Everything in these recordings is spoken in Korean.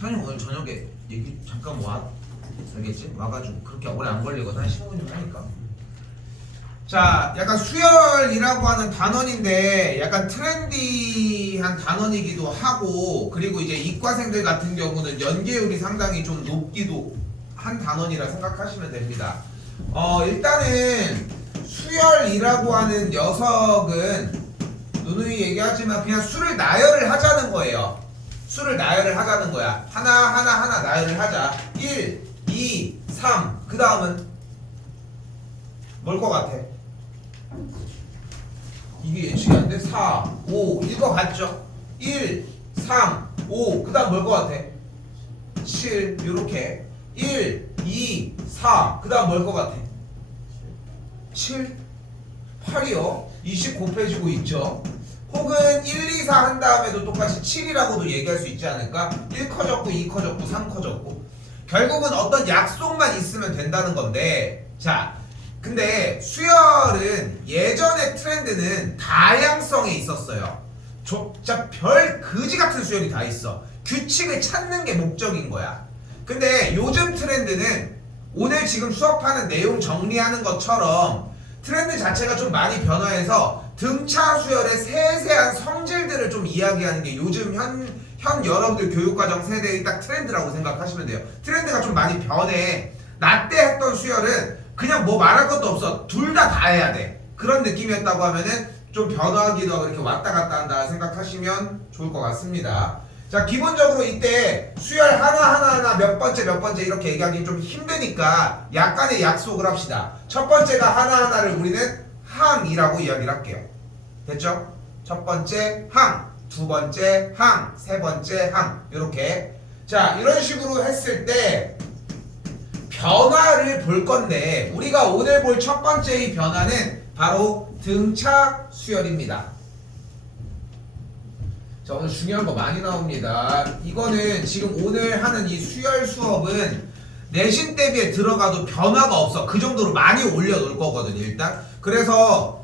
사장님 오늘 저녁에 얘기 잠깐 와. 알겠지? 와가지고 그렇게 오래 안 걸리거든. 한 15분이면 하니까. 자, 약간 수열이라고 하는 단원인데 약간 트렌디한 단원이기도 하고, 그리고 이제 이과생들 같은 경우는 연계율이 상당히 좀 높기도 한 단원이라 생각하시면 됩니다. 일단은 수열이라고 하는 녀석은 누누이 얘기하지만 그냥 수를 나열을 하자는 거예요. 수를 나열을 하자는 거야. 하나 나열을 하자. 1, 2, 3. 그 다음은 뭘 것 같아? 이게 예측이 안 돼? 4, 5. 이거 같죠? 1, 3, 5. 그 다음 뭘 것 같아? 7. 요렇게. 1, 2, 4. 그 다음 뭘 것 같아? 7, 8이요. 20 곱해지고 있죠. 혹은 1, 2, 4 한 다음에도 똑같이 7이라고도 얘기할 수 있지 않을까? 1 커졌고 2 커졌고 3 커졌고. 결국은 어떤 약속만 있으면 된다는 건데, 자, 근데 수열은 예전의 트렌드는 다양성에 있었어요. 진짜 별 그지 같은 수열이 다 있어. 규칙을 찾는 게 목적인 거야. 근데 요즘 트렌드는 오늘 지금 수업하는 내용 정리하는 것처럼 트렌드 자체가 좀 많이 변화해서 등차 수열의 세세한 성질들을 좀 이야기하는 게 요즘 현 여러분들 교육과정 세대의 딱 트렌드라고 생각하시면 돼요. 트렌드가 좀 많이 변해. 나 때 했던 수열은 그냥 뭐 말할 것도 없어. 둘 다 해야 돼. 그런 느낌이었다고 하면은 좀 변화하기도 하고 이렇게 왔다 갔다 한다 생각하시면 좋을 것 같습니다. 자, 기본적으로 이때 수열 하나 몇 번째 이렇게 얘기하기 좀 힘드니까 약간의 약속을 합시다. 첫 번째가 하나를 우리는 항이라고 이야기를 할게요. 됐죠? 첫 번째 항, 두 번째 항, 세 번째 항. 이렇게. 자, 이런 식으로 했을 때 변화를 볼 건데, 우리가 오늘 볼 첫 번째의 변화는 바로 등차 수열입니다. 자, 오늘 중요한 거 많이 나옵니다. 이거는 지금 오늘 하는 이 수열 수업은 내신 대비에 들어가도 변화가 없어. 그 정도로 많이 올려놓을 거거든요, 일단. 그래서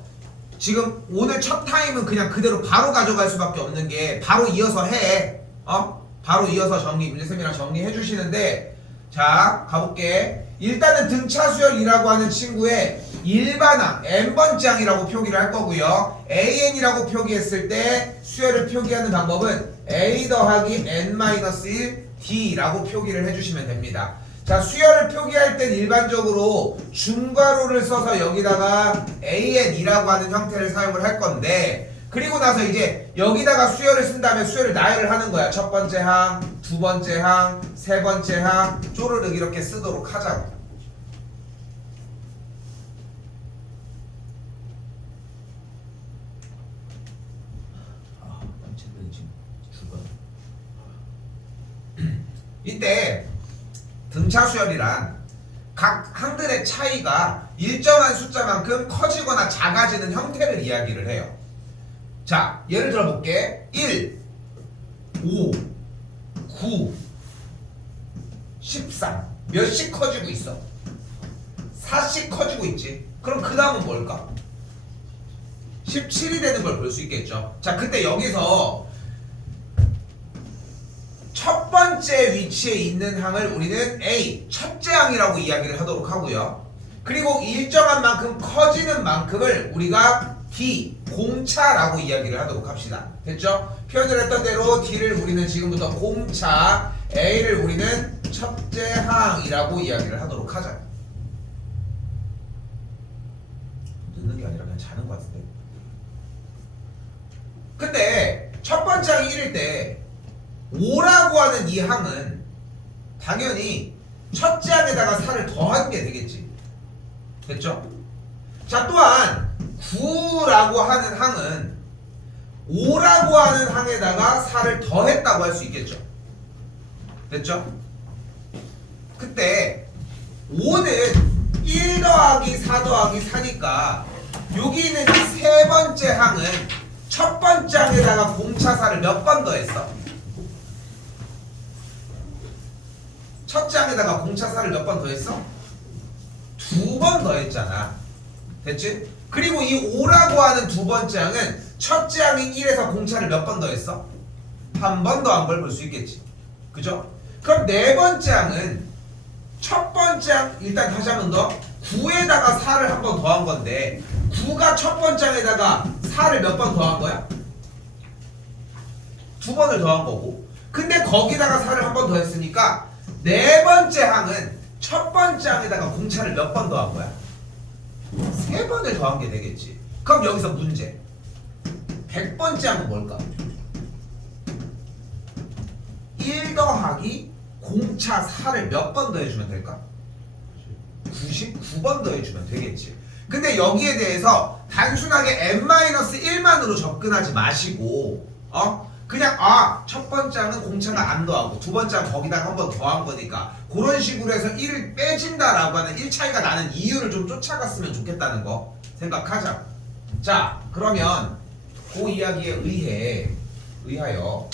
지금 오늘 첫 타임은 그냥 그대로 바로 가져갈 수밖에 없는 게, 바로 이어서 해. 바로 이어서 문제쌤이랑 정리해 주시는데, 자, 가볼게. 일단은 등차 수열이라고 하는 친구의 일반항, n번째 항이라고 표기를 할 거고요. an이라고 표기했을 때 수열을 표기하는 방법은 a 더하기 n-1 d라고 표기를 해주시면 됩니다. 자, 수열을 표기할 땐 일반적으로 중괄호를 써서 여기다가 an이라고 하는 형태를 사용을 할 건데, 그리고 나서 이제 여기다가 수열을 쓴 다음에 수열을 나열을 하는 거야. 첫 번째 항, 두 번째 항, 세 번째 항, 쪼르륵 이렇게 쓰도록 하자고. 이때 등차 수열이란 각 항들의 차이가 일정한 숫자만큼 커지거나 작아지는 형태를 이야기를 해요. 자, 예를 들어 볼게. 1, 5, 9, 13. 몇씩 커지고 있어? 4씩 커지고 있지. 그럼 그 다음은 뭘까? 17이 되는 걸 볼 수 있겠죠. 자, 그때 여기서 첫 번째 위치에 있는 항을 우리는 A, 첫째 항이라고 이야기를 하도록 하고요. 그리고 일정한 만큼 커지는 만큼을 우리가 D, 공차라고 이야기를 하도록 합시다. 됐죠? 표현을 했던 대로 D를 우리는 지금부터 공차, A를 우리는 첫째 항이라고 이야기를 하도록 하자. 늦는 게 아니라 그냥 자는 것 같은데. 근데 첫 번째 항이 1일 때 5라고 하는 이 항은 당연히 첫째 항에다가 4를 더한 게 되겠지. 됐죠? 자, 또한 9라고 하는 항은 5라고 하는 항에다가 4를 더했다고 할 수 있겠죠. 됐죠? 그때 5는 1 더하기 4 더하기 4니까 여기 있는 이 세 번째 항은 첫 번째 항에다가 공차사를 몇 번 더했어? 첫째 항에다가 공차사를 몇 번 더했어? 2번 더했잖아. 됐지? 그리고 이 5라고 하는 두 번째 항은 첫째 항인 1에서 공차를 몇 번 더했어? 한 번 더한 걸 볼 수 있겠지. 그죠? 그럼 네 번째 항은 첫 번째 항 일단 다시 한 번 더 9에다가 4를 한 번 더한 건데 9가 첫 번째 항에다가 4를 몇 번 더한 거야? 두 번을 더한 거고 근데 거기다가 4를 한 번 더했으니까 네 번째 항은 첫 번째 항에다가 공차를 몇 번 더한 거야? 세 번을 더한 게 되겠지. 그럼 여기서 문제 100번째 항은 뭘까? 1 더하기 공차 4를 몇 번 더해주면 될까? 99번 더해주면 되겠지. 근데 여기에 대해서 단순하게 n-1만으로 접근하지 마시고 그냥 첫 번째 항은 공차가 안 더하고 두 번째 항 거기다가 한 번 더한 거니까 그런 식으로 해서 1을 빼진다라고 하는 1 차이가 나는 이유를 좀 쫓아갔으면 좋겠다는 거 생각하자. 자 그러면 그 이야기에 의하여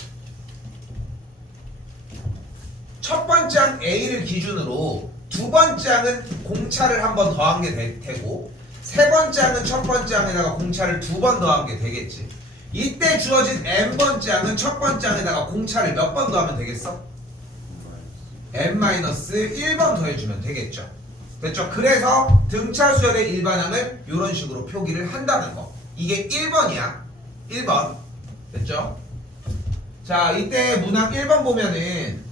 첫 번째 항 A를 기준으로 두 번째 항은 공차를 한 번 더한 게 될 테고 세 번째 항은 첫 번째 항에다가 공차를 두 번 더한 게 되겠지. 이때 주어진 n번째 항은 첫 번째 항에다가 공차를 몇 번 더하면 되겠어? n-1번 더해주면 되겠죠. 됐죠? 그래서 등차 수열의 일반항을 이런 식으로 표기를 한다는 거. 이게 1번이야. 1번. 됐죠? 자, 이때 문항 1번 보면은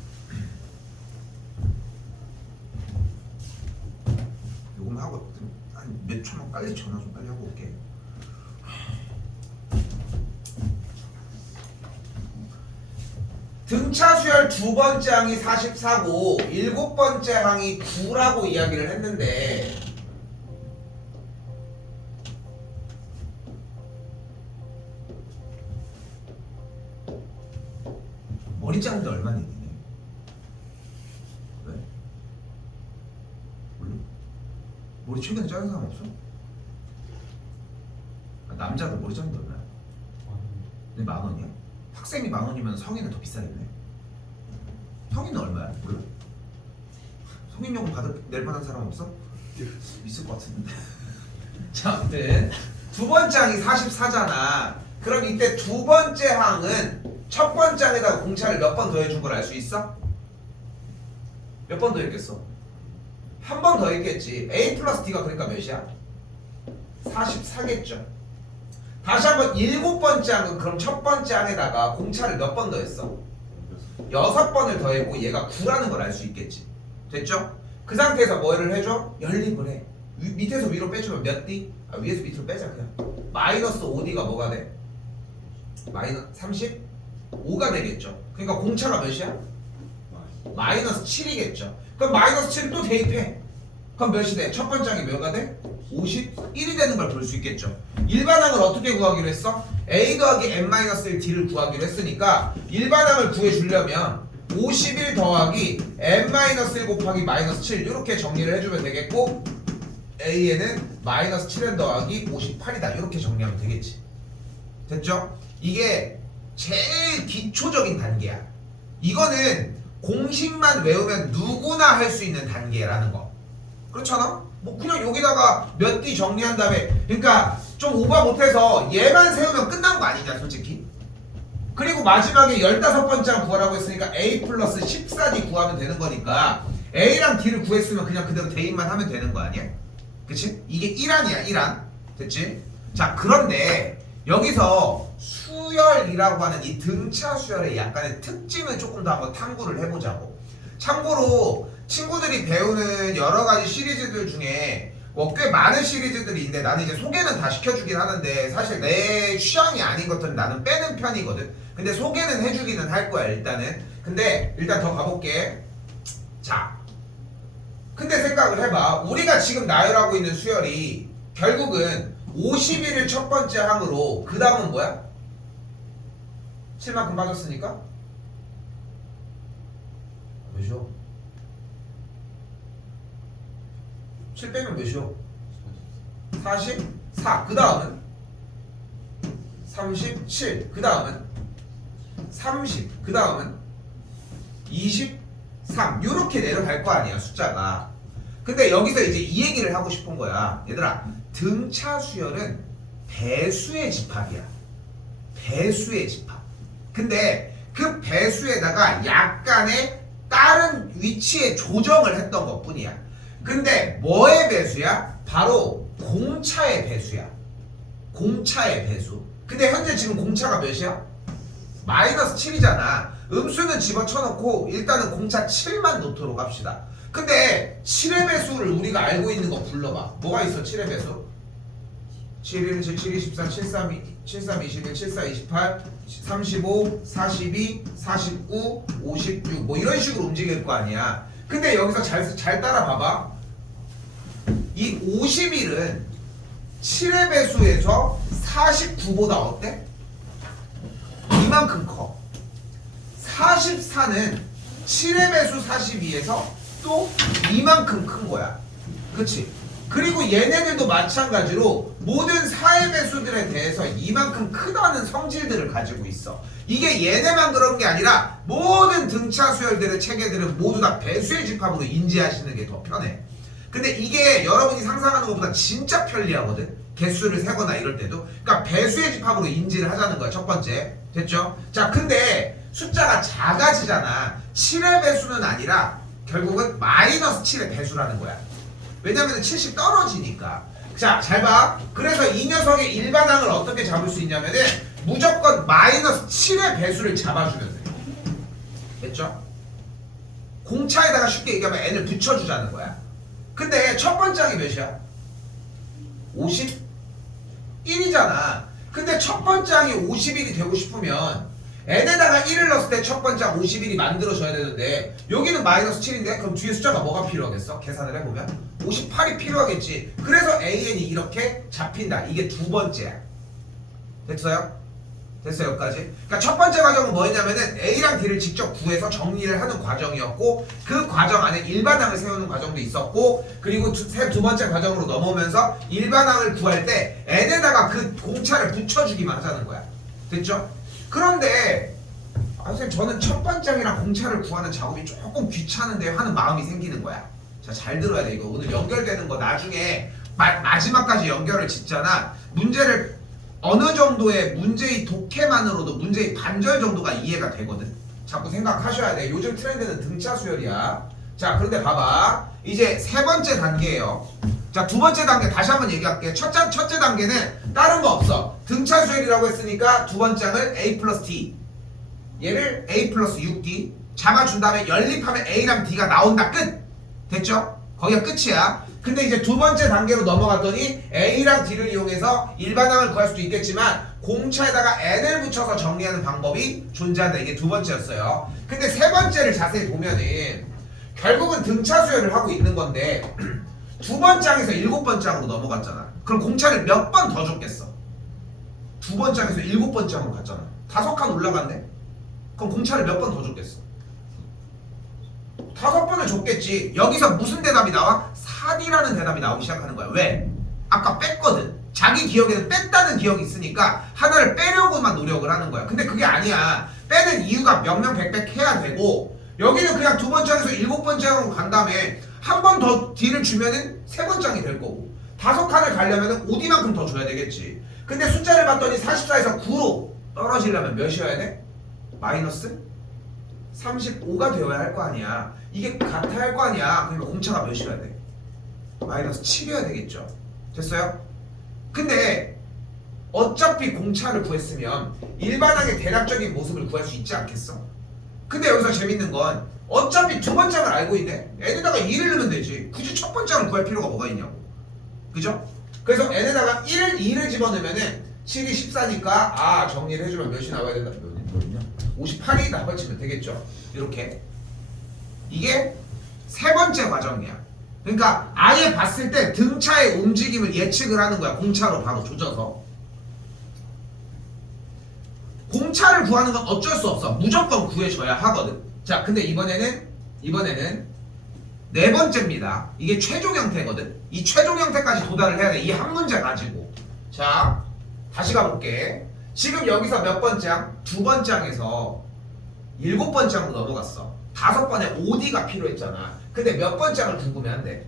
요금 하고 한 몇 초만 빨리 전화 좀 빨리 하고 올게. 등차 수열 두 번째 항이 44고 일곱 번째 항이 9라고 이야기를 했는데 머리 자른데 얼마나 있니? 왜? 몰라? 머리 최근에 자른 사람 없어? 남자들 머리 자른데 얼마야? 근데 10,000원이야? 학생이 10,000원이면 성인은 더 비싸겠네. 성인은 얼마야? 몰라? 성인요금 낼 만한 사람 없어? 있을 것 같은데. 자, 아무튼 두 번째 항이 44잖아. 그럼 이때 두 번째 항은 첫 번째 항에다가 공차를 몇 번 더해준 걸 알 수 있어? 몇 번 더했겠어? 한 번 더했겠지. A 플러스 D가 그러니까 몇이야? 44겠죠. 다시 한번 일곱 번째 항은 그럼 첫 번째 항에다가 공차를 몇 번 더했어? 6번을 더했고 얘가 9라는 걸 알 수 있겠지. 됐죠? 그 상태에서 뭐를 해줘? 연립을 해. 밑에서 위로 빼주면 몇 D? 위에서 밑으로 빼자 그냥. 마이너스 5D가 뭐가 돼? 마이너스 35가 되겠죠. 그러니까 공차가 몇이야? 마이너스 7이겠죠. 그럼 마이너스 7을 또 대입해. 그럼 몇이 돼? 첫 번째 항이 몇가 돼? 51이 되는 걸 볼 수 있겠죠. 일반항을 어떻게 구하기로 했어? A 더하기 n-1D를 구하기로 했으니까 일반항을 구해주려면 51 더하기 n-1 곱하기 마이너스 7 이렇게 정리를 해주면 되겠고 A에는 마이너스 7n 더하기 58이다 이렇게 정리하면 되겠지. 됐죠? 이게 제일 기초적인 단계야. 이거는 공식만 외우면 누구나 할 수 있는 단계라는 거. 그렇잖아? 뭐 그냥 여기다가 몇 D 정리한 다음에 그러니까 좀 오버 못해서 얘만 세우면 끝난 거 아니냐 솔직히. 그리고 마지막에 15번째 항 구하라고 했으니까 A 플러스 14D 구하면 되는 거니까 A랑 D를 구했으면 그냥 그대로 대입만 하면 되는 거 아니야? 그치? 이게 1항이야 1항. 됐지? 자 그런데 여기서 수열이라고 하는 이 등차 수열의 약간의 특징을 조금 더 한번 탐구를 해보자고. 참고로 친구들이 배우는 여러 가지 시리즈들 중에 뭐 꽤 많은 시리즈들이 있는데 나는 이제 소개는 다 시켜주긴 하는데 사실 내 취향이 아닌 것들은 나는 빼는 편이거든. 근데 소개는 해주기는 할 거야 일단은. 근데 일단 더 가볼게. 자, 근데 생각을 해봐. 우리가 지금 나열하고 있는 수열이 결국은 51을 첫 번째 항으로 그 다음은 뭐야? 7만큼 빠졌으니까? 몇이요? 7 빼면 몇이요? 44. 그 다음은 37. 그 다음은 30. 그 다음은 23. 요렇게 내려갈 거 아니야 숫자가. 근데 여기서 이제 이 얘기를 하고 싶은 거야. 얘들아 등차 수열은 배수의 집합이야. 배수의 집합. 근데 그 배수에다가 약간의 다른 위치에 조정을 했던 것 뿐이야. 근데 뭐의 배수야? 바로 공차의 배수야. 공차의 배수. 근데 현재 지금 공차가 몇이야? 마이너스 7이잖아. 음수는 집어쳐놓고 일단은 공차 7만 놓도록 합시다. 근데 7의 배수를 우리가 알고 있는 거 불러봐. 뭐가 있어 7의 배수? 7, 1, 7, 7, 24, 7, 3, 7, 3, 21, 7, 4, 28, 35, 42, 49, 56 뭐 이런 식으로 움직일 거 아니야. 근데 여기서 잘 따라봐봐. 이 51은 7의 배수에서 49보다 어때? 이만큼 커. 44는 7의 배수 42에서 또 이만큼 큰 거야. 그치? 그리고 얘네들도 마찬가지로 모든 4의 배수들에 대해서 이만큼 크다는 성질들을 가지고 있어. 이게 얘네만 그런 게 아니라 모든 등차 수열들의 체계들은 모두 다 배수의 집합으로 인지하시는 게 더 편해. 근데 이게 여러분이 상상하는 것보다 진짜 편리하거든. 개수를 세거나 이럴 때도. 그러니까 배수의 집합으로 인지를 하자는 거야. 첫 번째. 됐죠? 자, 근데 숫자가 작아지잖아. 7의 배수는 아니라 결국은 마이너스 7의 배수라는 거야. 왜냐면 70 떨어지니까. 자, 잘 봐. 그래서 이 녀석의 일반항을 어떻게 잡을 수 있냐면은 무조건 마이너스 7의 배수를 잡아주면 돼. 됐죠? 공차에다가 쉽게 얘기하면 n을 붙여주자는 거야. 근데 첫 번째 항이 몇이야? 51이잖아. 근데 첫 번째 항이 51이 되고 싶으면 n에다가 1을 넣었을 때 첫 번째 항 51이 만들어져야 되는데 여기는 마이너스 7인데 그럼 뒤에 숫자가 뭐가 필요하겠어? 계산을 해보면 58이 필요하겠지. 그래서 an이 이렇게 잡힌다. 이게 두 번째야. 됐어요? 됐어요 여기까지? 그러니까 첫 번째 과정은 뭐였냐면은 A랑 D를 직접 구해서 정리를 하는 과정이었고 그 과정 안에 일반항을 세우는 과정도 있었고 그리고 두 번째 과정으로 넘어오면서 일반항을 구할 때 N에다가 그 공차를 붙여주기만 하자는 거야. 됐죠? 그런데 선생님 저는 첫 번째 항이랑 공차를 구하는 작업이 조금 귀찮은데 하는 마음이 생기는 거야. 자, 잘 들어야 돼. 이거 오늘 연결되는 거 나중에 마지막까지 연결을 짓잖아. 문제를 어느 정도의 문제의 독해만으로도 문제의 반절 정도가 이해가 되거든. 자꾸 생각하셔야 돼. 요즘 트렌드는 등차 수열이야. 자, 그런데 봐봐. 이제 세 번째 단계예요. 자, 두 번째 단계 다시 한번 얘기할게. 첫째 단계는 다른 거 없어. 등차 수열이라고 했으니까 두 번째 항을 A 플러스 D 얘를 A 플러스 6D 잡아준 다음에 연립하면 A랑 D가 나온다. 끝! 됐죠? 거기가 끝이야. 근데 이제 두 번째 단계로 넘어갔더니 A랑 D를 이용해서 일반항을 구할 수도 있겠지만 공차에다가 N을 붙여서 정리하는 방법이 존재한다. 이게 두 번째였어요. 근데 세 번째를 자세히 보면은 결국은 등차 수열을 하고 있는 건데 두 번째 항에서 일곱 번째 항으로 넘어갔잖아. 그럼 공차를 몇 번 더 줬겠어? 두 번째 항에서 일곱 번째 항으로 갔잖아. 5칸 올라갔네? 그럼 공차를 몇 번 더 줬겠어? 5번을 줬겠지. 여기서 무슨 대답이 나와? 4D라는 대답이 나오기 시작하는 거야. 왜? 아까 뺐거든. 자기 기억에는 뺐다는 기억이 있으니까 하나를 빼려고만 노력을 하는 거야. 근데 그게 아니야. 빼는 이유가 명명백백 해야 되고 여기는 그냥 두 번째 항에서 일곱 번째 항으로 간 다음에 한 번 더 D를 주면은 세 번째 항이 될 거고 5칸을 가려면은 5D만큼 더 줘야 되겠지. 근데 숫자를 봤더니 44에서 9로 떨어지려면 몇이어야 돼? 마이너스 35가 되어야 할 거 아니야. 이게 같아야 할 거 아니야. 그러니까 공차가 몇이어야 돼? 마이너스 7이어야 되겠죠. 됐어요? 근데 어차피 공차를 구했으면 일반항의 대략적인 모습을 구할 수 있지 않겠어? 근데 여기서 재밌는 건 어차피 두 번째 항을 알고 있네. n에다가 2를 넣으면 되지. 굳이 첫 번째 항을 구할 필요가 뭐가 있냐고. 그죠? 그래서 n에다가 2를 집어넣으면은 7이 14니까 정리를 해주면 몇이 나와야 된다. 몇이냐? 58이 나와지면 되겠죠. 이렇게. 이게 세 번째 과정이야. 그러니까 아예 봤을 때 등차의 움직임을 예측을 하는 거야. 공차로 바로 조져서. 공차를 구하는 건 어쩔 수 없어. 무조건 구해줘야 하거든. 자, 근데 이번에는 네 번째입니다. 이게 최종 형태거든. 이 최종 형태까지 도달을 해야 돼. 이 한 문제 가지고. 자, 다시 가볼게. 지금 여기서 몇 번째 항? 두 번째 항에서 일곱 번째 항으로 넘어갔어. 5번에 5D가 필요했잖아. 근데 몇 번째 항을 궁금해한 대?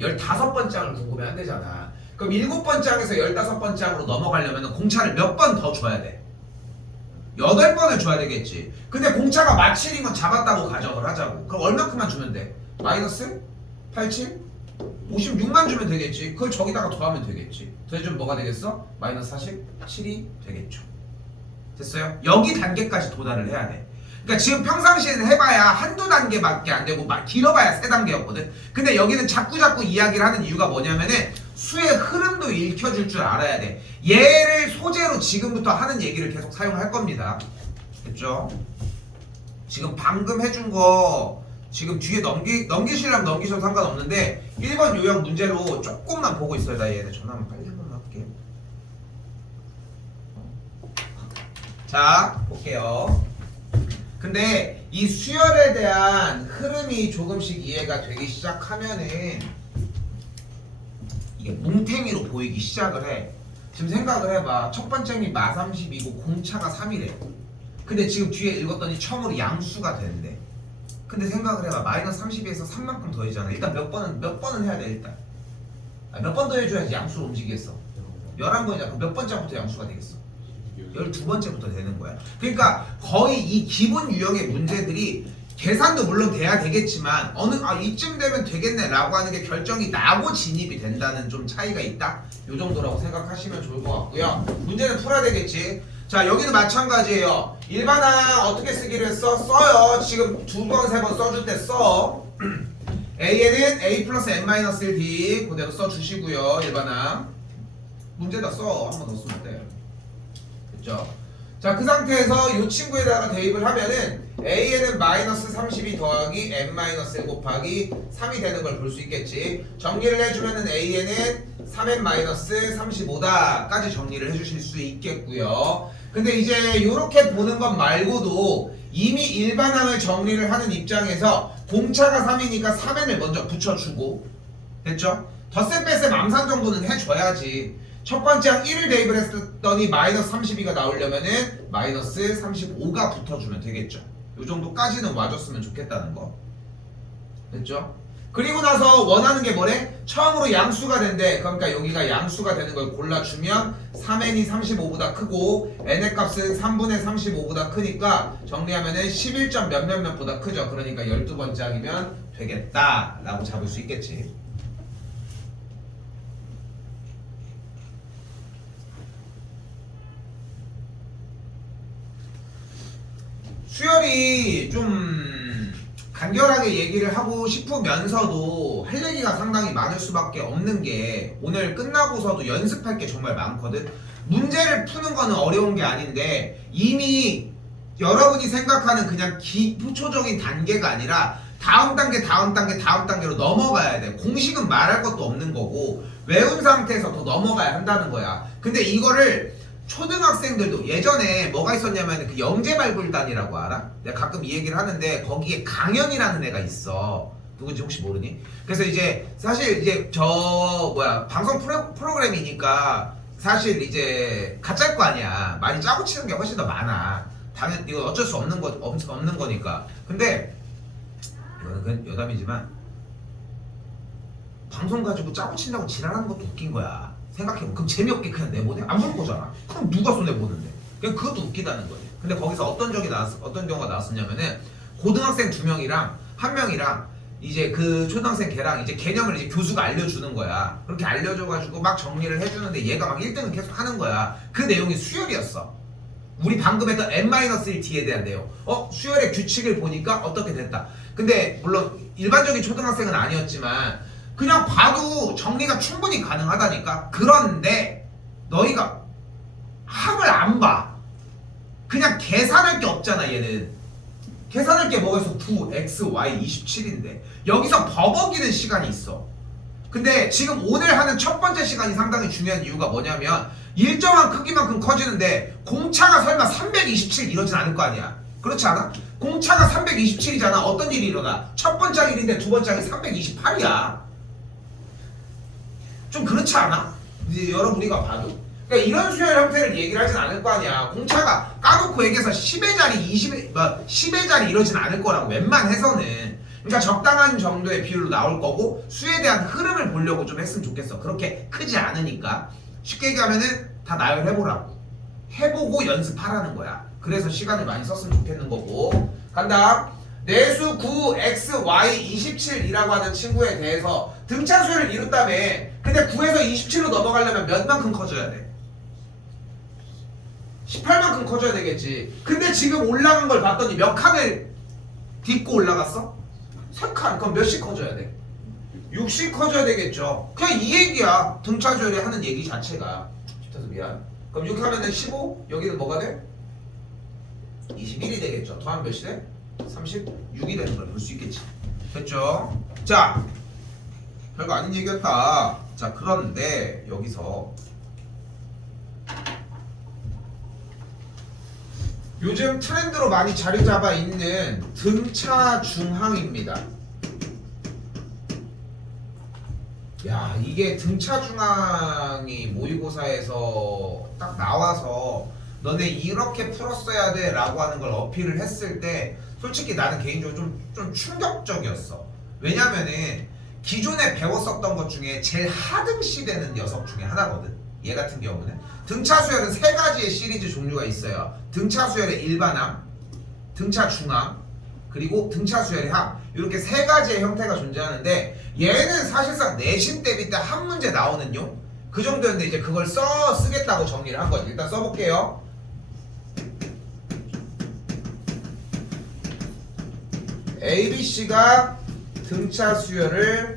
15번째 항을 궁금해한 대잖아. 그럼 7번째 항에서 15번째 항으로 넘어가려면 공차를 몇 번 더 줘야 돼? 8번을 줘야 되겠지. 근데 공차가 마칠인 건 잡았다고 가정을 하자고. 그럼 얼마큼만 주면 돼? 마이너스 87? 56만 주면 되겠지. 그걸 저기다가 더하면 되겠지. 더해주면 뭐가 되겠어? 마이너스 47이 되겠죠. 됐어요? 여기 단계까지 도달을 해야 돼. 그러니까 지금 평상시에는 해봐야 한두 단계밖에 안 되고 길어봐야 3단계였거든. 근데 여기는 자꾸 이야기를 하는 이유가 뭐냐면은 수의 흐름도 읽혀줄 줄 알아야 돼. 얘를 소재로 지금부터 하는 얘기를 계속 사용할 겁니다. 됐죠? 지금 방금 해준 거 지금 뒤에 넘기시려면 넘기셔도 상관없는데 1번 요형 문제로 조금만 보고 있어요. 나 얘네 전화 한번 빨리 한번 할게. 자, 볼게요. 근데 이 수열에 대한 흐름이 조금씩 이해가 되기 시작하면은 이게 뭉탱이로 보이기 시작을 해. 지금 생각을 해봐. 첫 번째는 마30이고 공차가 3이래. 근데 지금 뒤에 읽었더니 처음으로 양수가 된대. 근데 생각을 해봐. 마이너스 32에서 3만큼 더해잖아. 일단 몇 번은 해야 돼 일단. 몇 번 더해줘야지 양수로 움직이겠어. 11번이잖아. 그럼 몇 번째부터 양수가 되겠어? 12번째부터 되는 거야. 그러니까 거의 이 기본 유형의 문제들이 계산도 물론 돼야 되겠지만 이쯤 되면 되겠네 라고 하는 게 결정이 나고 진입이 된다는 좀 차이가 있다. 요 정도라고 생각하시면 좋을 것 같고요. 문제는 풀어야 되겠지. 자, 여기는 마찬가지예요. 일반항 어떻게 쓰기로 했어? 써요. 지금 2번, 3번 써줄 때 써. A에는 A 플러스 N-1D 그대로 써주시고요. 일반항 문제다 써. 한 번 더 쓰면 돼. 됐죠? 자, 그 상태에서 이 친구에다가 대입을 하면은 A에는 마이너스 32 더하기 N-1 곱하기 3이 되는 걸 볼 수 있겠지. 정리를 해주면은 A에는 3n-35다 까지 정리를 해주실 수 있겠고요. 근데 이제 이렇게 보는 것 말고도 이미 일반항을 정리를 하는 입장에서 공차가 3이니까 3n을 먼저 붙여주고, 됐죠? 덧셈 뺄셈 암산 정도는 해줘야지. 첫 번째 항 1을 대입을 했더니 마이너스 32가 나오려면은 마이너스 35가 붙어주면 되겠죠. 요 정도까지는 와줬으면 좋겠다는 거. 됐죠? 그리고 나서 원하는 게 뭐래? 처음으로 양수가 된대. 그러니까 여기가 양수가 되는 걸 골라주면 3n이 35보다 크고 n의 값은 3분의 35보다 크니까 정리하면은 11점 몇몇몇보다 크죠. 그러니까 12번째 항이면 되겠다 라고 잡을 수 있겠지. 수열이 좀 간결하게 얘기를 하고 싶으면서도 할 얘기가 상당히 많을 수밖에 없는 게 오늘 끝나고서도 연습할 게 정말 많거든. 문제를 푸는 거는 어려운 게 아닌데 이미 여러분이 생각하는 그냥 기초적인 단계가 아니라 다음 단계로 넘어가야 돼. 공식은 말할 것도 없는 거고 외운 상태에서 더 넘어가야 한다는 거야. 근데 이거를 초등학생들도 예전에 뭐가 있었냐면 그 영재발굴단이라고 알아? 내가 가끔 이 얘기를 하는데 거기에 강연이라는 애가 있어. 누군지 혹시 모르니? 그래서 이제 사실 이제 방송 프로그램이니까 사실 이제 가짜일 거 아니야. 많이 짜고 치는 게 훨씬 더 많아. 당연 이거 어쩔 수 없는 거니까. 근데 이거는 그냥 여담이지만 방송 가지고 짜고 친다고 지랄하는 것도 웃긴 거야. 생각해보면 그럼 재미없게 그냥 내보내? 안 보는 거잖아. 그럼 누가 손해보는데? 그냥 그것도 웃기다는 거지. 근데 거기서 어떤 경우가 나왔었냐면은 고등학생 2명이랑 1명이랑 이제 그 초등학생 걔랑 이제 개념을 이제 교수가 알려주는 거야. 그렇게 알려줘가지고 막 정리를 해주는데 얘가 막 1등을 계속 하는 거야. 그 내용이 수열이었어. 우리 방금 했던 n-1D에 대한 내용. 수열의 규칙을 보니까 어떻게 됐다. 근데 물론 일반적인 초등학생은 아니었지만 그냥 봐도 정리가 충분히 가능하다니까. 그런데 너희가 합을 안 봐. 그냥 계산할 게 없잖아. 얘는 계산할 게 뭐가 있어? 9, x, y, 27인데 여기서 버벅이는 시간이 있어. 근데 지금 오늘 하는 첫 번째 시간이 상당히 중요한 이유가 뭐냐면 일정한 크기만큼 커지는데 공차가 설마 327 이러진 않을 거 아니야. 그렇지 않아? 공차가 327이잖아. 어떤 일이 일어나? 첫 번째 일인데 두 번째 항이 328이야. 좀 그렇지 않아? 여러분이가 봐도. 그러니까 이런 수열 형태를 얘기를 하진 않을 거 아니야. 공차가 까놓고 얘기해서 10의 자리, 10의 자리 이러진 않을 거라고 웬만해서는. 그러니까 적당한 정도의 비율로 나올 거고 수에 대한 흐름을 보려고 좀 했으면 좋겠어. 그렇게 크지 않으니까. 쉽게 얘기하면은 다 나열해보라고. 해보고 연습하라는 거야. 그래서 시간을 많이 썼으면 좋겠는 거고. 간다. 내수 9, x, y 27이라고 하는 친구에 대해서 등차수열을 이뤘다며. 근데 9에서 27로 넘어가려면 몇 만큼 커져야 돼? 18만큼 커져야 되겠지. 근데 지금 올라간 걸 봤더니 몇 칸을 딛고 올라갔어? 3칸. 그럼 몇씩 커져야 돼? 6씩 커져야 되겠죠. 그냥 이 얘기야. 등차수열이 하는 얘기 자체가. 집타서 미안. 그럼 6 하면은 15, 여기는 뭐가 돼? 21이 되겠죠. 더하면 몇이 돼? 36이 되는 걸 볼 수 있겠지. 됐죠? 자, 별거 아닌 얘기였다. 자, 그런데 여기서 요즘 트렌드로 많이 자리 잡아 있는 등차 중항입니다. 야, 이게 등차 중항이 모의고사에서 딱 나와서 너네 이렇게 풀었어야 돼 라고 하는 걸 어필을 했을 때 솔직히 나는 개인적으로 좀 충격적이었어. 왜냐면은 기존에 배웠었던 것 중에 제일 하등시 되는 녀석 중에 하나거든. 얘 같은 경우는 등차수열은 세 가지의 시리즈 종류가 있어요. 등차수열의 일반항, 등차중항, 그리고 등차수열의 항. 이렇게 세 가지의 형태가 존재하는데 얘는 사실상 내신 대비 때 한 문제 나오는 용? 그 정도였는데 이제 그걸 쓰겠다고 정리를 한 거지. 일단 써볼게요. ABC가 등차 수열을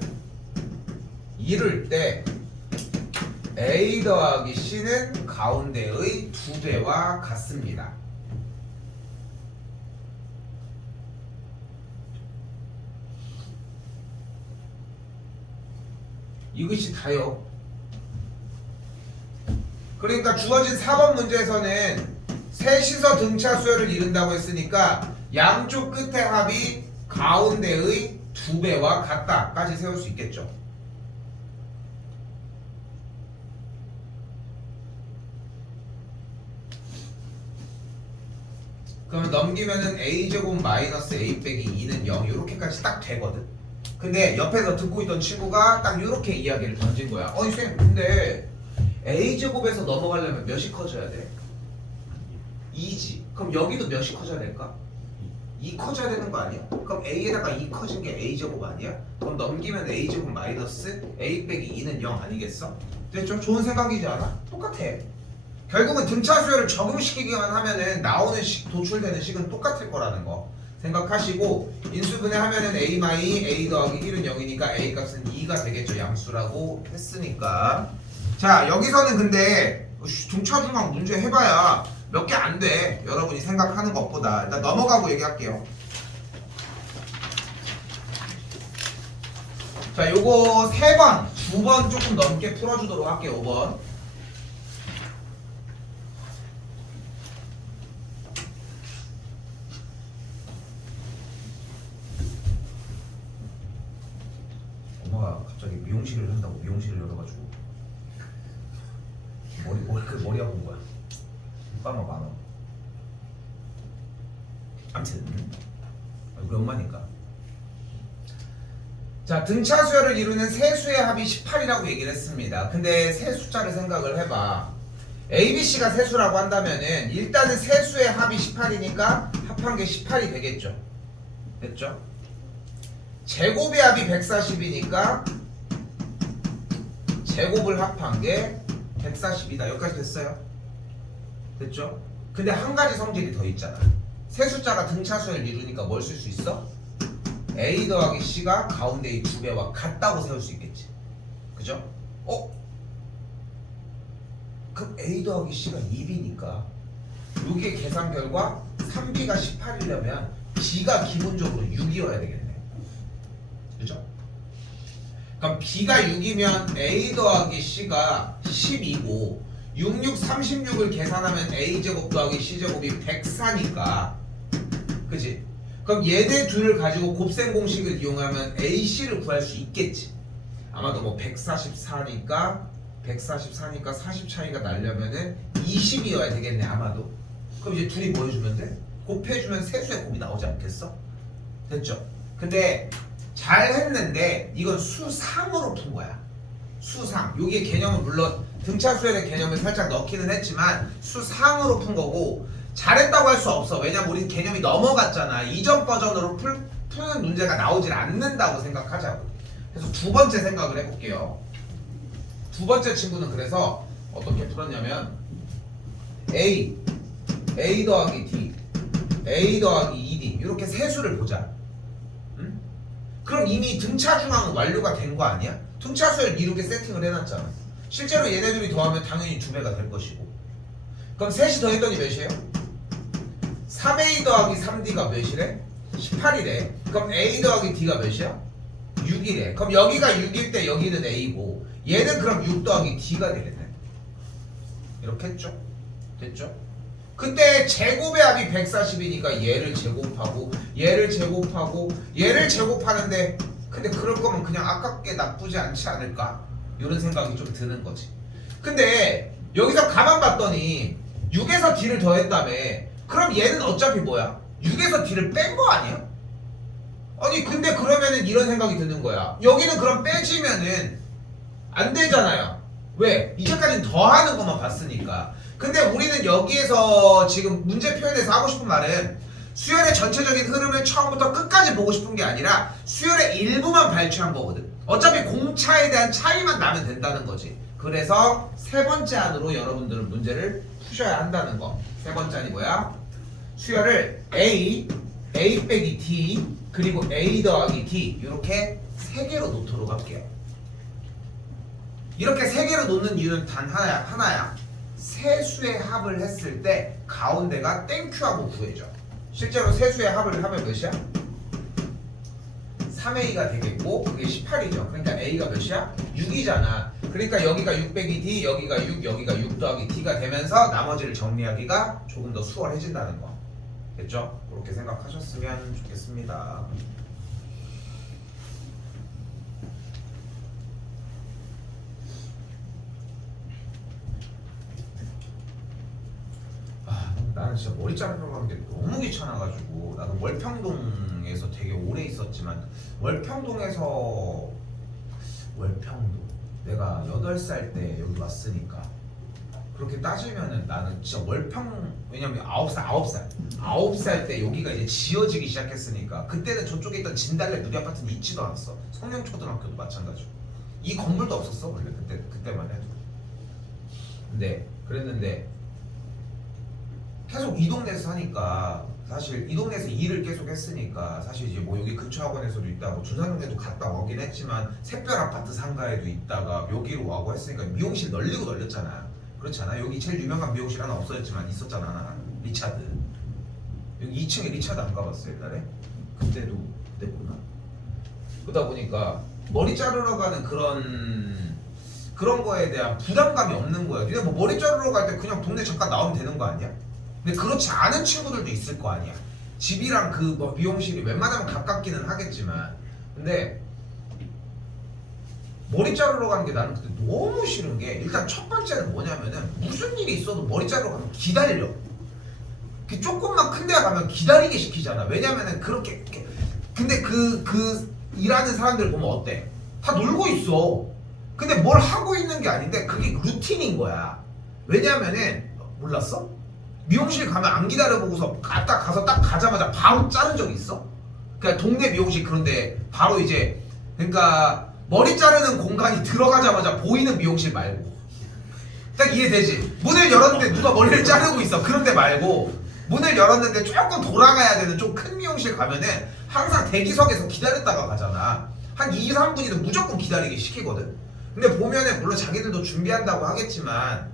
이룰 때 A 더하기 C는 가운데의 2배와 같습니다. 이것이 다요. 그러니까 주어진 4번 문제에서는 셋이서 등차 수열을 이룬다고 했으니까 양쪽 끝의 합이 가운데의 2배와 같다까지 세울 수 있겠죠. 그러면 넘기면은 a제곱 마이너스 a 빼기 2는 0 이렇게까지 딱 되거든. 근데 옆에서 듣고 있던 친구가 딱 이렇게 이야기를 던진 거야. 어이 쌤, 근데 a제곱에서 넘어가려면 몇이 커져야 돼? 2지. 그럼 여기도 몇이 커져야 될까? 2 커져야 되는 거 아니야? 그럼 a에다가 2 커진 게 a제곱 아니야? 그럼 넘기면 a제곱 마이너스 a 빼기 2는 0 아니겠어? 됐죠? 좋은 생각이지 않아? 똑같아. 결국은 등차 수열을 적용시키기만 하면은 나오는 식, 도출되는 식은 똑같을 거라는 거 생각하시고, 인수분해하면은 a 마이 a 더하기 1은 0이니까 a 값은 2가 되겠죠. 양수라고 했으니까. 자, 여기서는 근데 등차 중항 문제 해봐야 몇 개 안 돼. 여러분이 생각하는 것보다. 일단 넘어가고 얘기할게요. 자, 요거 3번, 2번 조금 넘게 풀어주도록 할게요. 5번. 엄마가 갑자기 미용실을 한다고 미용실을 열어가지고 머리하고 온 거야. 빵만 많아. 아무튼 우리 엄마니까. 자, 등차 수열을 이루는 세 수의 합이 18이라고 얘기를 했습니다. 근데 세 숫자를 생각을 해봐. ABC가 세 수라고 한다면은 일단은 세 수의 합이 18이니까 합한 게 18이 되겠죠. 됐죠? 제곱의 합이 140이니까 제곱을 합한 게 140이다. 여기까지 됐어요? 됐죠? 근데 한 가지 성질이 더 있잖아. 세 숫자가 등차수열을 이루니까 뭘 쓸 수 있어? A 더하기 C가 가운데의 2배와 같다고 세울 수 있겠지. 그죠? 그럼 A 더하기 C가 2B니까 여기의 계산 결과 3B가 18이려면 B가 기본적으로 6이어야 되겠네. 그죠? 그럼 B가 6이면 A 더하기 C가 10이고 66, 36을 계산하면 A제곱 더하기 C제곱이 104니까 그치? 그럼 얘네 둘을 가지고 곱셈 공식을 이용하면 AC를 구할 수 있겠지. 아마도 뭐 144니까 40 차이가 나려면은 20이어야 되겠네 아마도. 그럼 이제 둘이 뭐 해주면 돼? 곱해주면 세수의 곱이 나오지 않겠어? 됐죠? 근데 잘 했는데 이건 수상으로 푼 거야. 수상. 여기의 개념은 물론 등차수열의 개념을 살짝 넣기는 했지만 수상으로 푼 거고, 잘했다고 할 수 없어. 왜냐면 우리 개념이 넘어갔잖아. 이전 버전으로 푸는 문제가 나오질 않는다고 생각하자고. 그래서 두 번째 생각을 해볼게요. 두 번째 친구는 그래서 어떻게 풀었냐면 A 더하기 D, A 더하기 2D 이렇게 세 수를 보자. 응? 그럼 이미 등차 중앙은 완료가 된 거 아니야? 등차수를 이렇게 세팅을 해놨잖아. 실제로 얘네들이 더하면 당연히 2배가 될 것이고. 그럼 셋이 더했더니 몇이에요? 3A 더하기 3D가 몇이래? 18이래. 그럼 A 더하기 D가 몇이야? 6이래. 그럼 여기가 6일 때 여기는 A고 얘는 그럼 6 더하기 D가 되겠네. 이렇게 했죠? 됐죠? 그때 제곱의 합이 140이니까 얘를 제곱하고 얘를 제곱하고 얘를 제곱하는데 근데 그럴 거면 그냥 아깝게 나쁘지 않지 않을까? 이런 생각이 좀 드는 거지. 근데 여기서 가만 봤더니 6에서 D를 더했다며. 그럼 얘는 어차피 뭐야? 6에서 D를 뺀 거 아니야? 아니 근데 그러면은 이런 생각이 드는 거야. 여기는 그럼 빼지면은 안 되잖아요. 왜? 이제까지는 더하는 것만 봤으니까. 근데 우리는 여기에서 지금 문제 표현에서 하고 싶은 말은 수열의 전체적인 흐름을 처음부터 끝까지 보고 싶은 게 아니라 수열의 일부만 발췌한 거거든. 어차피 공차에 대한 차이만 나면 된다는 거지. 그래서 세 번째 안으로 여러분들은 문제를 푸셔야 한다는 거. 세 번째 안이 뭐야? 수열을 A 빼기 D 그리고 A 더하기 D 이렇게 세 개로 놓도록 할게요. 이렇게 세 개로 놓는 이유는 단 하나야. 세 수의 합을 했을 때 가운데가 땡큐하고 구해져. 실제로 세 수의 합을 하면 몇이야? 3A가 되겠고 그게 18이죠. 그러니까 A가 몇이야? 6이잖아. 그러니까 여기가 6 빼기 D, 여기가 6, 여기가 6 더하기 D가 되면서 나머지를 정리하기가 조금 더 수월해진다는 거. 됐죠? 그렇게 생각하셨으면 좋겠습니다. 나는 진짜 머리 자르러 가는 게 너무 귀찮아가지고 나는 월평동에서 되게 오래 있었지만 월평동 내가 8살 때 여기 왔으니까 그렇게 따지면은 나는 진짜 왜냐면 9살 때 여기가 이제 지어지기 시작했으니까 그때는 저쪽에 있던 진달래 누리 아파트는 있지도 않았어. 성령초등학교도 마찬가지고 이 건물도 없었어 원래 그때만 해도. 근데 그랬는데 계속 이 동네에서 사니까 사실 이 동네에서 일을 계속 했으니까 사실 이제 뭐 여기 근처 학원에서도 있다 뭐 준산동에도 갔다 오긴 했지만 샛별 아파트 상가에도 있다가 여기로 와고 했으니까 미용실 널리고 널렸잖아. 그렇지 않아? 여기 제일 유명한 미용실 하나 없어졌지만 있었잖아. 리차드. 여기 2층에 리차드 안 가봤어 옛날에? 그때도 그때구나. 그러다 보니까 머리 자르러 가는 그런 거에 대한 부담감이 없는 거야. 니네 뭐 머리 자르러 갈 때 그냥 동네 잠깐 나오면 되는 거 아니야? 근데 그렇지 않은 친구들도 있을 거 아니야. 집이랑 그 뭐 미용실이 웬만하면 가깝기는 하겠지만 근데 머리 자르러 가는 게 나는 그때 너무 싫은 게 일단 첫 번째는 뭐냐면은 무슨 일이 있어도 머리 자르러 가면 기다려. 조금만 큰 데 가면 기다리게 시키잖아. 왜냐면은 그렇게 근데 그 일하는 사람들 보면 어때? 다 놀고 있어. 근데 뭘 하고 있는 게 아닌데 그게 루틴인 거야. 왜냐면은 몰랐어? 미용실 가면 안 기다려보고서 가서 딱 가자마자 바로 자른 적 있어? 그러니까 동네 미용실 그런데 바로 이제 그러니까 머리 자르는 공간이 들어가자마자 보이는 미용실 말고 딱 이해되지? 문을 열었는데 누가 머리를 자르고 있어 그런데 말고 문을 열었는데 조금 돌아가야 되는 좀 큰 미용실 가면은 항상 대기석에서 기다렸다가 가잖아. 한 2, 3분이든 무조건 기다리게 시키거든. 근데 보면은 물론 자기들도 준비한다고 하겠지만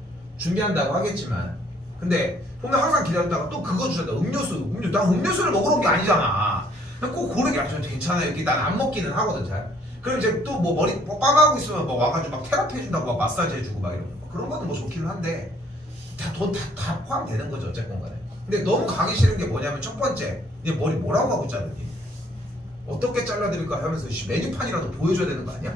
근데 보면 항상 기다렸다가 또 그거 주잖아. 난 음료수를 먹으러 온 게 아니잖아. 꼭 고르게 안 주면 괜찮아. 여기 난 안 먹기는 하거든 잘. 그럼 이제 또 뭐 머리 빠마하고 있으면 뭐 와가지고 막 테라피 해준다고 막 마사지 해주고 막 이런 거. 그런 거는 뭐 좋기는 한데 다 포함되는 거죠 어쨌건 간에. 근데 너무 가기 싫은 게 뭐냐면 첫 번째 네 머리 뭐라고 하고 자르니? 어떻게 잘라드릴까 하면서 메뉴판이라도 보여줘야 되는 거 아니야?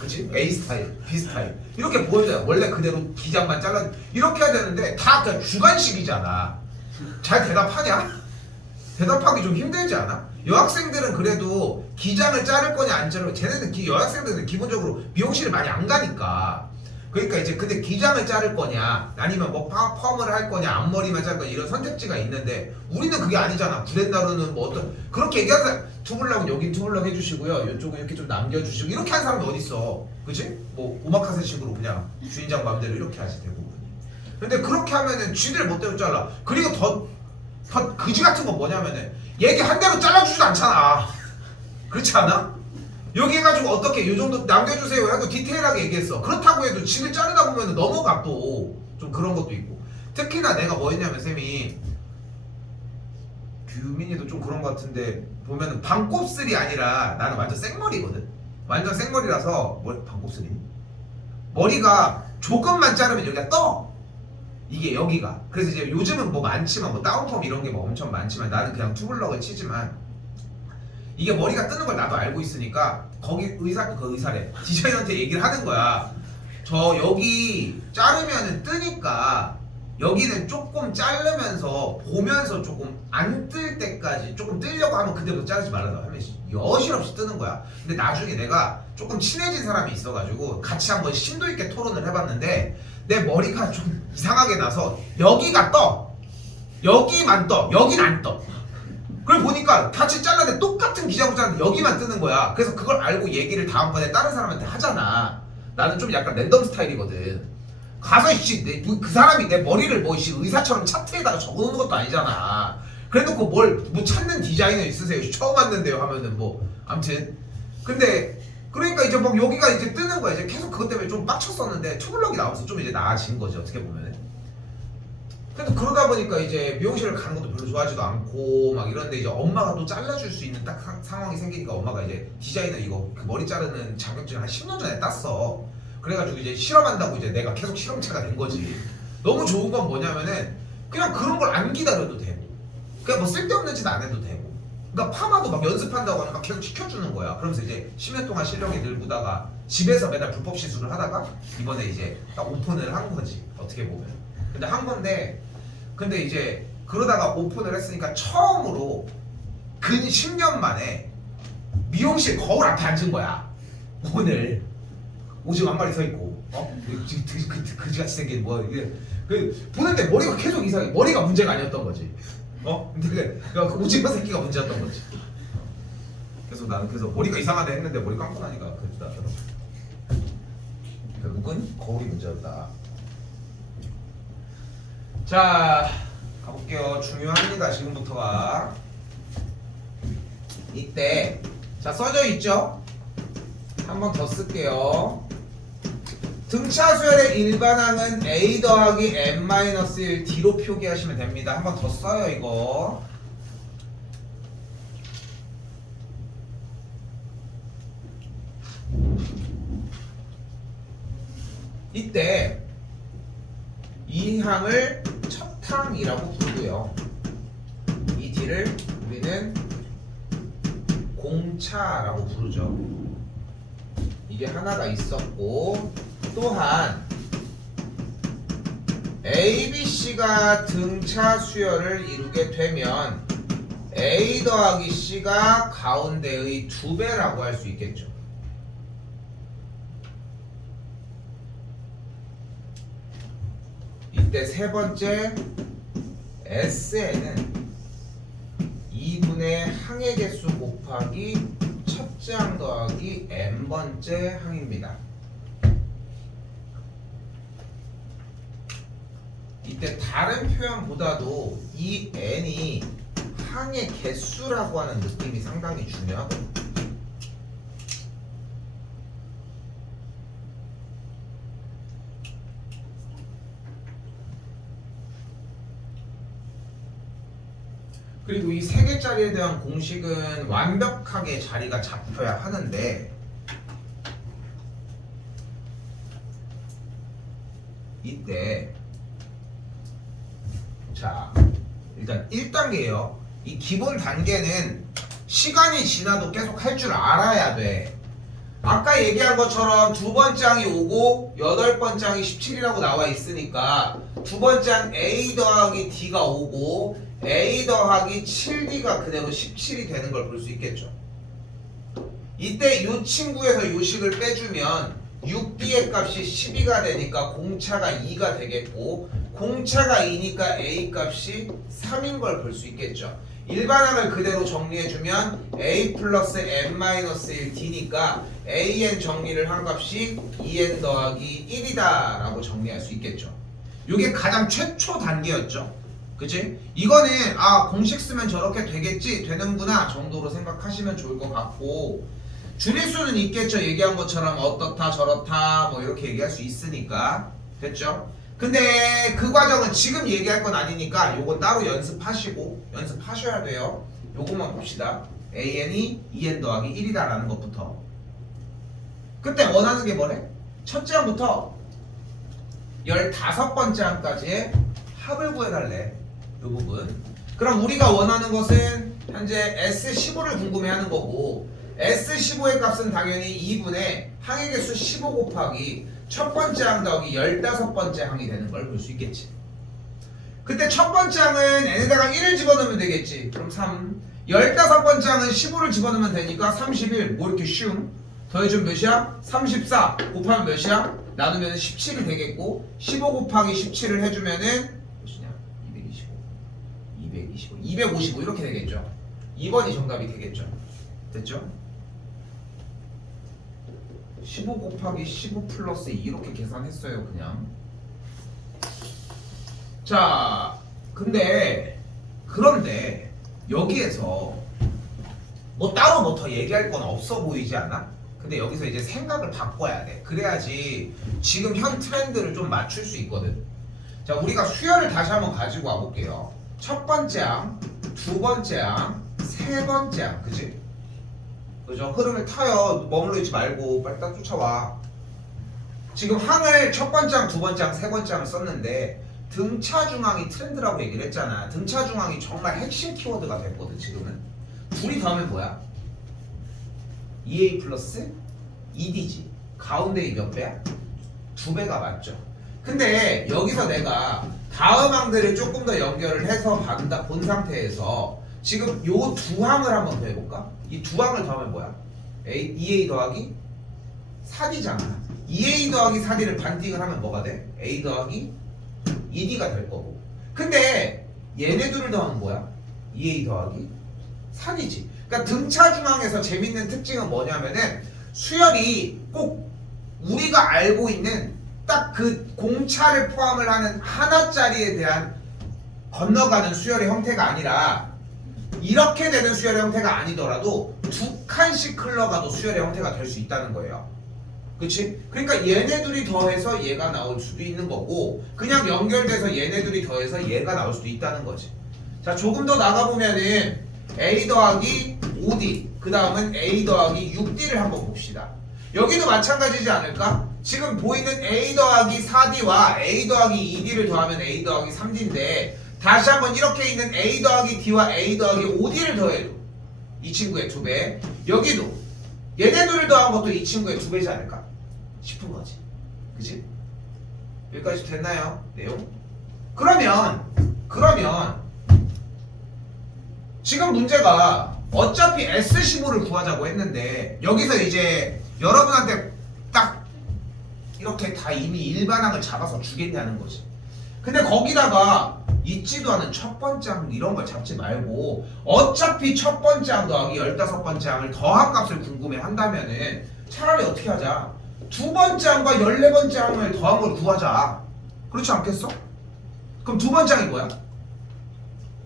그치? A 스타일, B 스타일 이렇게 보여줘야 원래 그대로 기장만 잘라 이렇게 해야 되는데 다 그냥 주관식이잖아. 잘 대답하냐? 대답하기 좀 힘들지 않아? 여학생들은 그래도 기장을 자를 거냐 안 자를 거냐 쟤네는 여학생들은 기본적으로 미용실을 많이 안 가니까 그러니까 이제 근데 기장을 자를 거냐 아니면 뭐 펌을 할 거냐 앞머리만 자를 거냐 이런 선택지가 있는데 우리는 그게 아니잖아. 브랜나루는 뭐 어떤 그렇게 얘기하는 투블럭은 여기 투블럭 해주시고요. 이쪽은 이렇게 좀 남겨주시고 이렇게 하는 사람이 어딨어. 그치? 뭐 오마카세식으로 그냥 주인장 마음대로 이렇게 하지 대부분. 근데 그렇게 하면은 쥐들 멋대로 잘라. 그리고 더 그지 같은 건 뭐냐면은 얘기 한 대로 잘라주지도 않잖아. 그렇지 않아? 여기 해가지고 어떻게 이 정도 남겨주세요 하고 디테일하게 얘기했어. 그렇다고 해도 지를 자르다 보면 넘어가 또 좀 그런 것도 있고. 특히나 내가 뭐 했냐면 쌤이 규민이도 좀 그런 것 같은데 보면은 반곱슬이 아니라 나는 완전 생머리거든. 완전 생머리라서 반곱슬이 머리가 조금만 자르면 여기가 떠. 이게 여기가. 그래서 이제 요즘은 뭐 많지만 뭐 다운펌 이런 게 뭐 엄청 많지만 나는 그냥 투블럭을 치지만 이게 머리가 뜨는 걸 나도 알고 있으니까 거기 의사래 디자이너한테 얘기를 하는 거야. 저 여기 자르면은 뜨니까 여기는 조금 자르면서 보면서 조금 안 뜰 때까지 조금 뜨려고 하면 그때부터 자르지 말라고 하면 여실없이 뜨는 거야. 근데 나중에 내가 조금 친해진 사람이 있어가지고 같이 한번 심도 있게 토론을 해봤는데 내 머리가 좀 이상하게 나서 여기가 떠. 여기만 떠. 여긴 안 떠. 그걸 보니까 같이 잘랐는데 똑같은 기장으로 잘랐는데 여기만 뜨는 거야. 그래서 그걸 알고 얘기를 다음번에 다른 사람한테 하잖아. 나는 좀 약간 랜덤 스타일이거든. 가서 그 사람이 내 머리를 뭐 의사처럼 차트에다가 적어놓는 것도 아니잖아. 그래놓고 뭐 찾는 디자이너 있으세요? 처음 왔는데요 하면은 뭐 아무튼 근데 그러니까 이제 막 여기가 이제 뜨는 거야. 이제 계속 그것 때문에 좀 빡쳤었는데 투블럭이 나오면서 좀 이제 나아진 거지 어떻게 보면. 근데 그러다 보니까 이제 미용실을 가는 것도 별로 좋아하지도 않고 막 이런데 이제 엄마가 또 잘라줄 수 있는 딱 상황이 생기니까 엄마가 이제 디자이너 이거 그 머리 자르는 자격증을 한 10년 전에 땄어. 그래가지고 이제 실험한다고 이제 내가 계속 실험체가 된 거지. 너무 좋은 건 뭐냐면은 그냥 그런 걸 안 기다려도 되고 그냥 뭐 쓸데없는 짓 안 해도 되고 그러니까 파마도 막 연습한다고 하면 막 계속 시켜주는 거야. 그러면서 이제 10년 동안 실력이 늘고다가 집에서 맨날 불법 시술을 하다가 이번에 이제 딱 오픈을 한 거지 어떻게 보면. 근데 한 건데 근데 이제 그러다가 오픈을 했으니까 처음으로 근 10년 만에 미용실 거울 앞에 앉은 거야. 오늘 오징어 한 마리 서 있고 그지같이 생긴 뭐 이게 그 보는데 머리가 계속 이상해. 머리가 문제가 아니었던 거지. 근데 그 오징어 새끼가 문제였던 거지. 그래서 나는 머리가 이상하다 했는데 머리 감고 나니까 그러더라고. 결국은 거울이 문제였다. 자 가볼게요. 중요합니다. 지금부터가 이때 자 써져 있죠? 한 번 더 쓸게요. 등차 수열의 일반항은 a 더하기 n-1 d로 표기하시면 됩니다. 한 번 더 써요 이거. 이때 이 항을 첫 항이라고 부르고요. 이 d를 우리는 공차라고 부르죠. 이게 하나가 있었고 또한 ABC가 등차 수열을 이루게 되면 A 더하기 C가 가운데의 2배라고 할 수 있겠죠. 이때 세 번째 SN은 2분의 항의 개수 곱하기 첫째 항 더하기 n번째 항입니다. 이때 다른 표현보다도 이 n이 항의 개수라고 하는 느낌이 상당히 중요하거든요. 그리고 이 세 개짜리에 대한 공식은 완벽하게 자리가 잡혀야 하는데 이때 자 일단 1단계예요. 이 기본 단계는 시간이 지나도 계속 할 줄 알아야 돼. 아까 얘기한 것처럼 두 번째 항이 5고 여덟 번째 항이 17이라고 나와 있으니까 두 번째 항 A 더하기 D가 5고 A 더하기 7D가 그대로 17이 되는 걸 볼 수 있겠죠. 이때 이 친구에서 이 식을 빼주면 6b의 값이 12가 되니까 공차가 2가 되겠고 공차가 2니까 a 값이 3인 걸 볼 수 있겠죠. 일반항을 그대로 정리해주면 a 플러스 n-1 d니까 an 정리를 한 값이 2n 더하기 1이다 라고 정리할 수 있겠죠. 이게 가장 최초 단계였죠. 그치? 이거는 공식 쓰면 저렇게 되겠지 되는구나 정도로 생각하시면 좋을 것 같고 줄일 수는 있겠죠. 얘기한 것처럼 어떻다 저렇다 뭐 이렇게 얘기할 수 있으니까. 됐죠? 근데 그 과정은 지금 얘기할 건 아니니까 요건 따로 연습하셔야 돼요. 요것만 봅시다. an이 2n 더하기 1이다 라는 것부터. 그때 원하는 게 뭐래? 첫째 항부터 15번째 항까지의 합을 구해달래. 요 부분. 그럼 우리가 원하는 것은 현재 S15를 궁금해하는 거고 S15의 값은 당연히 2분의 항의 개수 15 곱하기 첫 번째 항 더하기 15번째 항이 되는 걸 볼 수 있겠지. 그때 첫 번째 항은 n에다가 1을 집어넣으면 되겠지. 그럼 3. 15번째 항은 15를 집어넣으면 되니까 31. 뭐 이렇게 쉬움. 더해주면 몇이야? 34 곱하면 몇이야? 나누면 17이 되겠고 15 곱하기 17을 해주면은 몇이냐? 255 이렇게 되겠죠. 2번이 정답이 되겠죠. 됐죠? 15 곱하기 15 플러스 2 이렇게 계산했어요. 그냥. 자, 그런데 여기에서 뭐 따로 뭐 더 얘기할 건 없어 보이지 않아? 근데 여기서 이제 생각을 바꿔야 돼. 그래야지 지금 현 트렌드를 좀 맞출 수 있거든. 자, 우리가 수열을 다시 한번 가지고 와볼게요. 첫 번째 항, 두 번째 항, 세 번째 항, 그지? 그죠? 흐름을 타요. 머물러 있지 말고 빨리 딱 쫓아와. 지금 항을 첫 번째 항, 두 번째 항, 세 번째 항을 썼는데 등차 중항이 트렌드라고 얘기를 했잖아. 등차 중항이 정말 핵심 키워드가 됐거든. 지금은 둘이 더하면 뭐야? 2a 플러스 2d지. 가운데 이 몇 배야? 2배가 맞죠. 근데 여기서 내가 다음 항들을 조금 더 연결을 해서 본 상태에서 지금 요 두 항을 한번 더 해볼까? 이 두 항을 더하면 뭐야? 2a 더하기 4d잖아. 2a 더하기 4d를 반띵을 하면 뭐가 돼? a 더하기 2d가 될 거고. 근데 얘네 둘을 더하면 뭐야? 2a 더하기 4d지. 그러니까 등차 중항에서 재밌는 특징은 뭐냐면은 수열이 꼭 우리가 알고 있는 딱 그 공차를 포함을 하는 하나짜리에 대한 건너가는 수열의 형태가 아니라 이렇게 되는 수열의 형태가 아니더라도 두 칸씩 흘러가도 수열의 형태가 될 수 있다는 거예요. 그치? 그러니까 얘네 둘이 더해서 얘가 나올 수도 있는 거고 그냥 연결돼서 얘네 둘이 더해서 얘가 나올 수도 있다는 거지. 자, 조금 더 나가보면은 a 더하기 5d 그 다음은 a 더하기 6d를 한번 봅시다. 여기도 마찬가지지 않을까? 지금 보이는 a 더하기 4d와 a 더하기 2d를 더하면 a 더하기 3d인데 다시 한번 이렇게 있는 a 더하기 d와 a 더하기 5d를 더해도 이 친구의 2배, 여기도 얘네 둘을 더한 것도 이 친구의 2배지 않을까 싶은 거지. 그치? 여기까지 됐나요? 내용? 그러면 지금 문제가 어차피 S15를 구하자고 했는데 여기서 이제 여러분한테 딱 이렇게 다 이미 일반항을 잡아서 주겠냐는 거지. 근데 거기다가 있지도 않은 첫 번째 항 이런 걸 잡지 말고 어차피 첫 번째 항 더하기 15번째 항을 더한 값을 궁금해 한다면은 차라리 어떻게 하자? 두 번째 항과 14번째 항을 더한 걸 구하자. 그렇지 않겠어? 그럼 두 번째 항이 뭐야?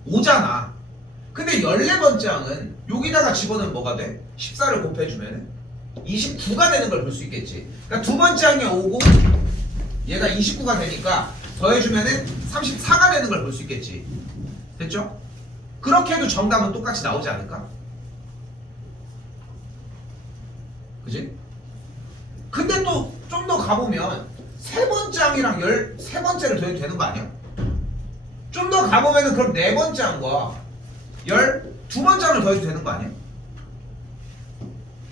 5잖아. 근데 14번째 항은 여기다가 집어넣으면 뭐가 돼? 14를 곱해주면 29가 되는 걸 볼 수 있겠지. 그러니까 두 번째 항이 5고 얘가 29가 되니까 더해주면은 34가 되는 걸 볼 수 있겠지. 됐죠? 그렇게 해도 정답은 똑같이 나오지 않을까? 그지? 근데 또 좀 더 가보면 세 번째 항이랑 13번째를 더해도 되는 거 아니야? 좀 더 가보면은 그럼 네 번째 항과 12번째 항을 더해도 되는 거 아니야?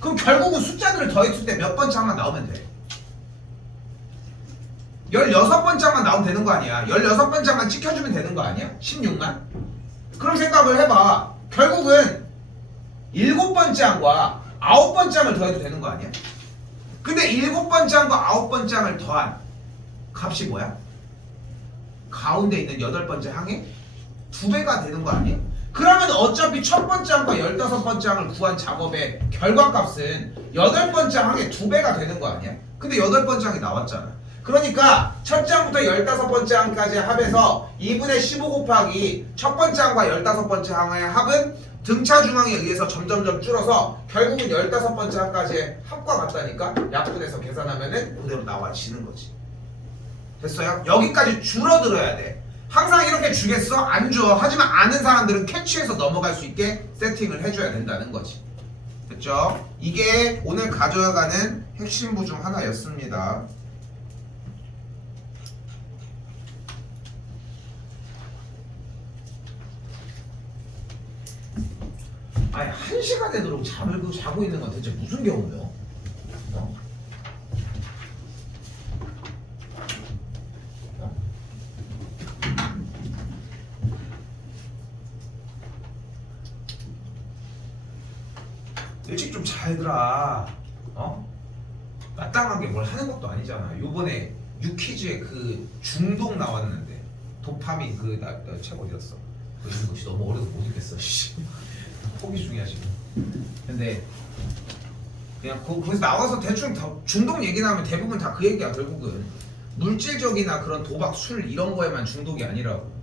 그럼 결국은 숫자들을 더했을 때 몇 번째 항만 나오면 돼? 16번째 항만 나오면 되는 거 아니야? 16번째 항만 찍혀주면 되는 거 아니야? 16만? 그럼 생각을 해봐. 결국은 7번째 항과 9번째 항을 더해도 되는 거 아니야? 근데 7번째 항과 9번째 항을 더한 값이 뭐야? 가운데 있는 8번째 항의 2배가 되는 거 아니야? 그러면 어차피 첫 번째 항과 15번째 항을 구한 작업의 결과값은 8번째 항의 2배가 되는 거 아니야? 근데 8번째 항이 나왔잖아. 그러니까 첫째 항부터 15번째 항까지 합해서 2분의 15 곱하기 첫 번째 항과 15번째 항의 합은 등차 중항에 의해서 점점점 줄어서 결국은 15번째 항까지의 합과 같다니까 약분해서 계산하면은 그대로 나와지는 거지. 됐어요? 여기까지 줄어들어야 돼. 항상 이렇게 주겠어? 안 줘. 하지만 아는 사람들은 캐치해서 넘어갈 수 있게 세팅을 해줘야 된다는 거지. 됐죠? 이게 오늘 가져가는 핵심부 중 하나였습니다. 아니 1시간에 되도록 잠을 자고 있는 건 대체 무슨 경우예요? 일찍 좀 자더라. 마땅하게 뭘 하는 것도 아니잖아. 요번에 유퀴즈에 그 중독 나왔는데 도파민 나 책 어디였어? 그 읽는 것이 너무 어려서 못 읽겠어. 포기 중이야 지금. 근데 그냥 거기서 나와서 대충 중독 얘기 나오면 대부분 다 그 얘기야. 결국은 물질적이나 그런 도박, 술 이런 거에만 중독이 아니라고.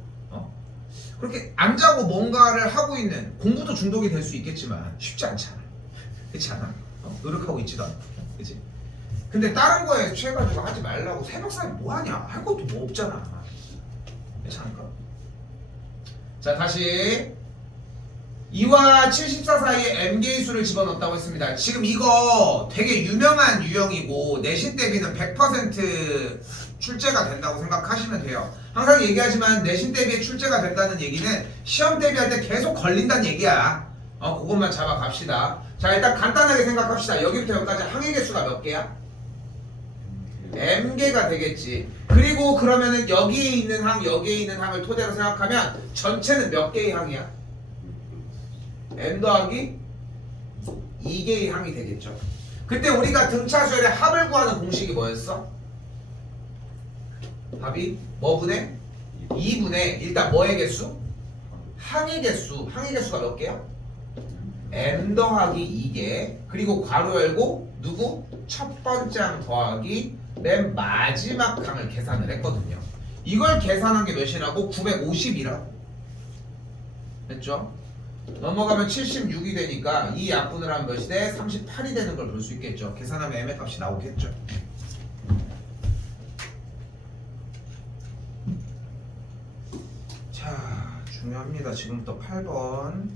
그렇게 안 자고 뭔가를 하고 있는 공부도 중독이 될 수 있겠지만 쉽지 않잖아. 그렇지 않아? 노력하고 있지도 않고. 그치? 근데 다른 거에 취해가지고 하지 말라고 새벽사이 뭐하냐? 할 것도 뭐 없잖아. 괜찮을까? 자 다시 2와 74 사이에 m개의 수를 집어넣었다고 했습니다. 지금 이거 되게 유명한 유형이고 내신 대비는 100% 출제가 된다고 생각하시면 돼요. 항상 얘기하지만 내신 대비에 출제가 된다는 얘기는 시험 대비할 때 계속 걸린다는 얘기야. 그것만 잡아갑시다. 자 일단 간단하게 생각합시다. 여기부터 여기까지 항의 개수가 몇 개야? m개가 되겠지. 그리고 그러면은 여기에 있는 항, 여기에 있는 항을 토대로 생각하면 전체는 몇 개의 항이야? m 더하기 2개의 항이 되겠죠. 그때 우리가 등차수열의 합을 구하는 공식이 뭐였어? 합이 뭐분의? 2분의 일단 뭐의 개수? 항의 개수. 항의 개수가 몇 개야? m 더하기 2개. 그리고 괄호 열고 누구? 첫 번째 항 더하기 맨 마지막 항을 계산을 했거든요. 이걸 계산한 게 몇이라고? 950이라. 됐죠? 넘어가면 76이 되니까 이 약분을 하면 몇이 돼? 38이 되는 걸 볼 수 있겠죠. 계산하면 m의 값이 나오겠죠. 자, 중요합니다. 지금부터 8번.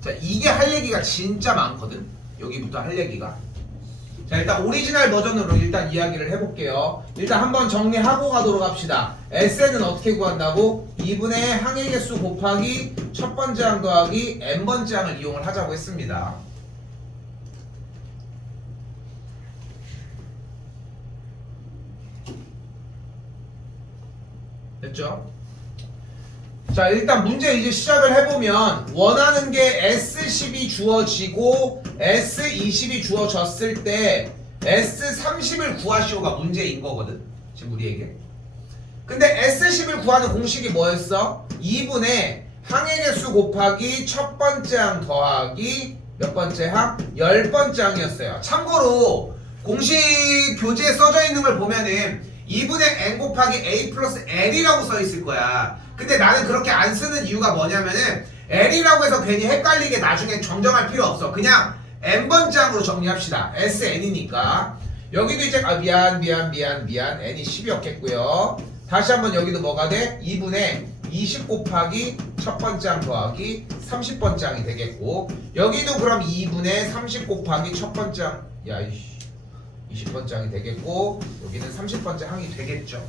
자, 이게 할 얘기가 진짜 많거든. 여기부터 할 얘기가. 자, 일단 오리지널 버전으로 일단 이야기를 해볼게요. 일단 한번 정리하고 가도록 합시다. SN은 어떻게 구한다고? 2분의 항의 개수 곱하기 첫 번째 항 더하기 n번째 항을 이용을 하자고 했습니다. 됐죠? 자 일단 문제 이제 시작을 해보면 원하는 게 S10이 주어지고 S20이 주어졌을 때 S30을 구하시오가 문제인 거거든 지금 우리에게. 근데 S10을 구하는 공식이 뭐였어? 2분의 항의 개수 곱하기 첫 번째 항 더하기 몇 번째 항? 10번째 항이었어요. 참고로 공식 교재에 써져 있는 걸 보면은 2분의 n 곱하기 a 플러스 l이라고 써 있을 거야. 근데 나는 그렇게 안 쓰는 이유가 뭐냐면은 l이라고 해서 괜히 헷갈리게 나중에 정정할 필요 없어. 그냥 n번째 항으로 정리합시다. sn이니까. 여기도 이제 미안 n이 10이었겠고요. 다시 한번 여기도 뭐가 돼? 2분의 20 곱하기 첫 번째 항 더하기 30번째 항이 되겠고 여기도 그럼 2분의 30 곱하기 첫 번째 항 20번째 항이 되겠고 여기는 30번째 항이 되겠죠.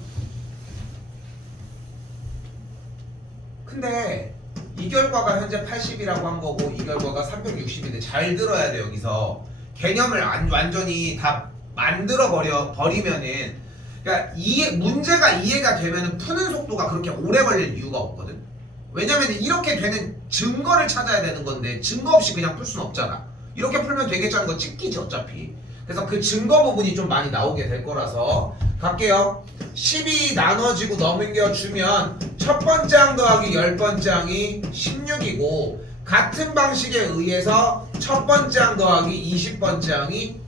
근데 이 결과가 현재 80이라고 한 거고 이 결과가 360인데 잘 들어야 돼. 여기서 개념을 완전히 다 만들어 버리면은 그러니까 문제가 이해가 되면은 푸는 속도가 그렇게 오래 걸릴 이유가 없거든. 왜냐면 이렇게 되는 증거를 찾아야 되는 건데 증거 없이 그냥 풀 수는 없잖아. 이렇게 풀면 되겠자는 거 찍기지 어차피. 그래서 그 증거 부분이 좀 많이 나오게 될 거라서 갈게요. 10이 나눠지고 넘겨주면 첫 번째 항 더하기 10번째 항이 16이고 같은 방식에 의해서 첫 번째 항 더하기 20번째 항이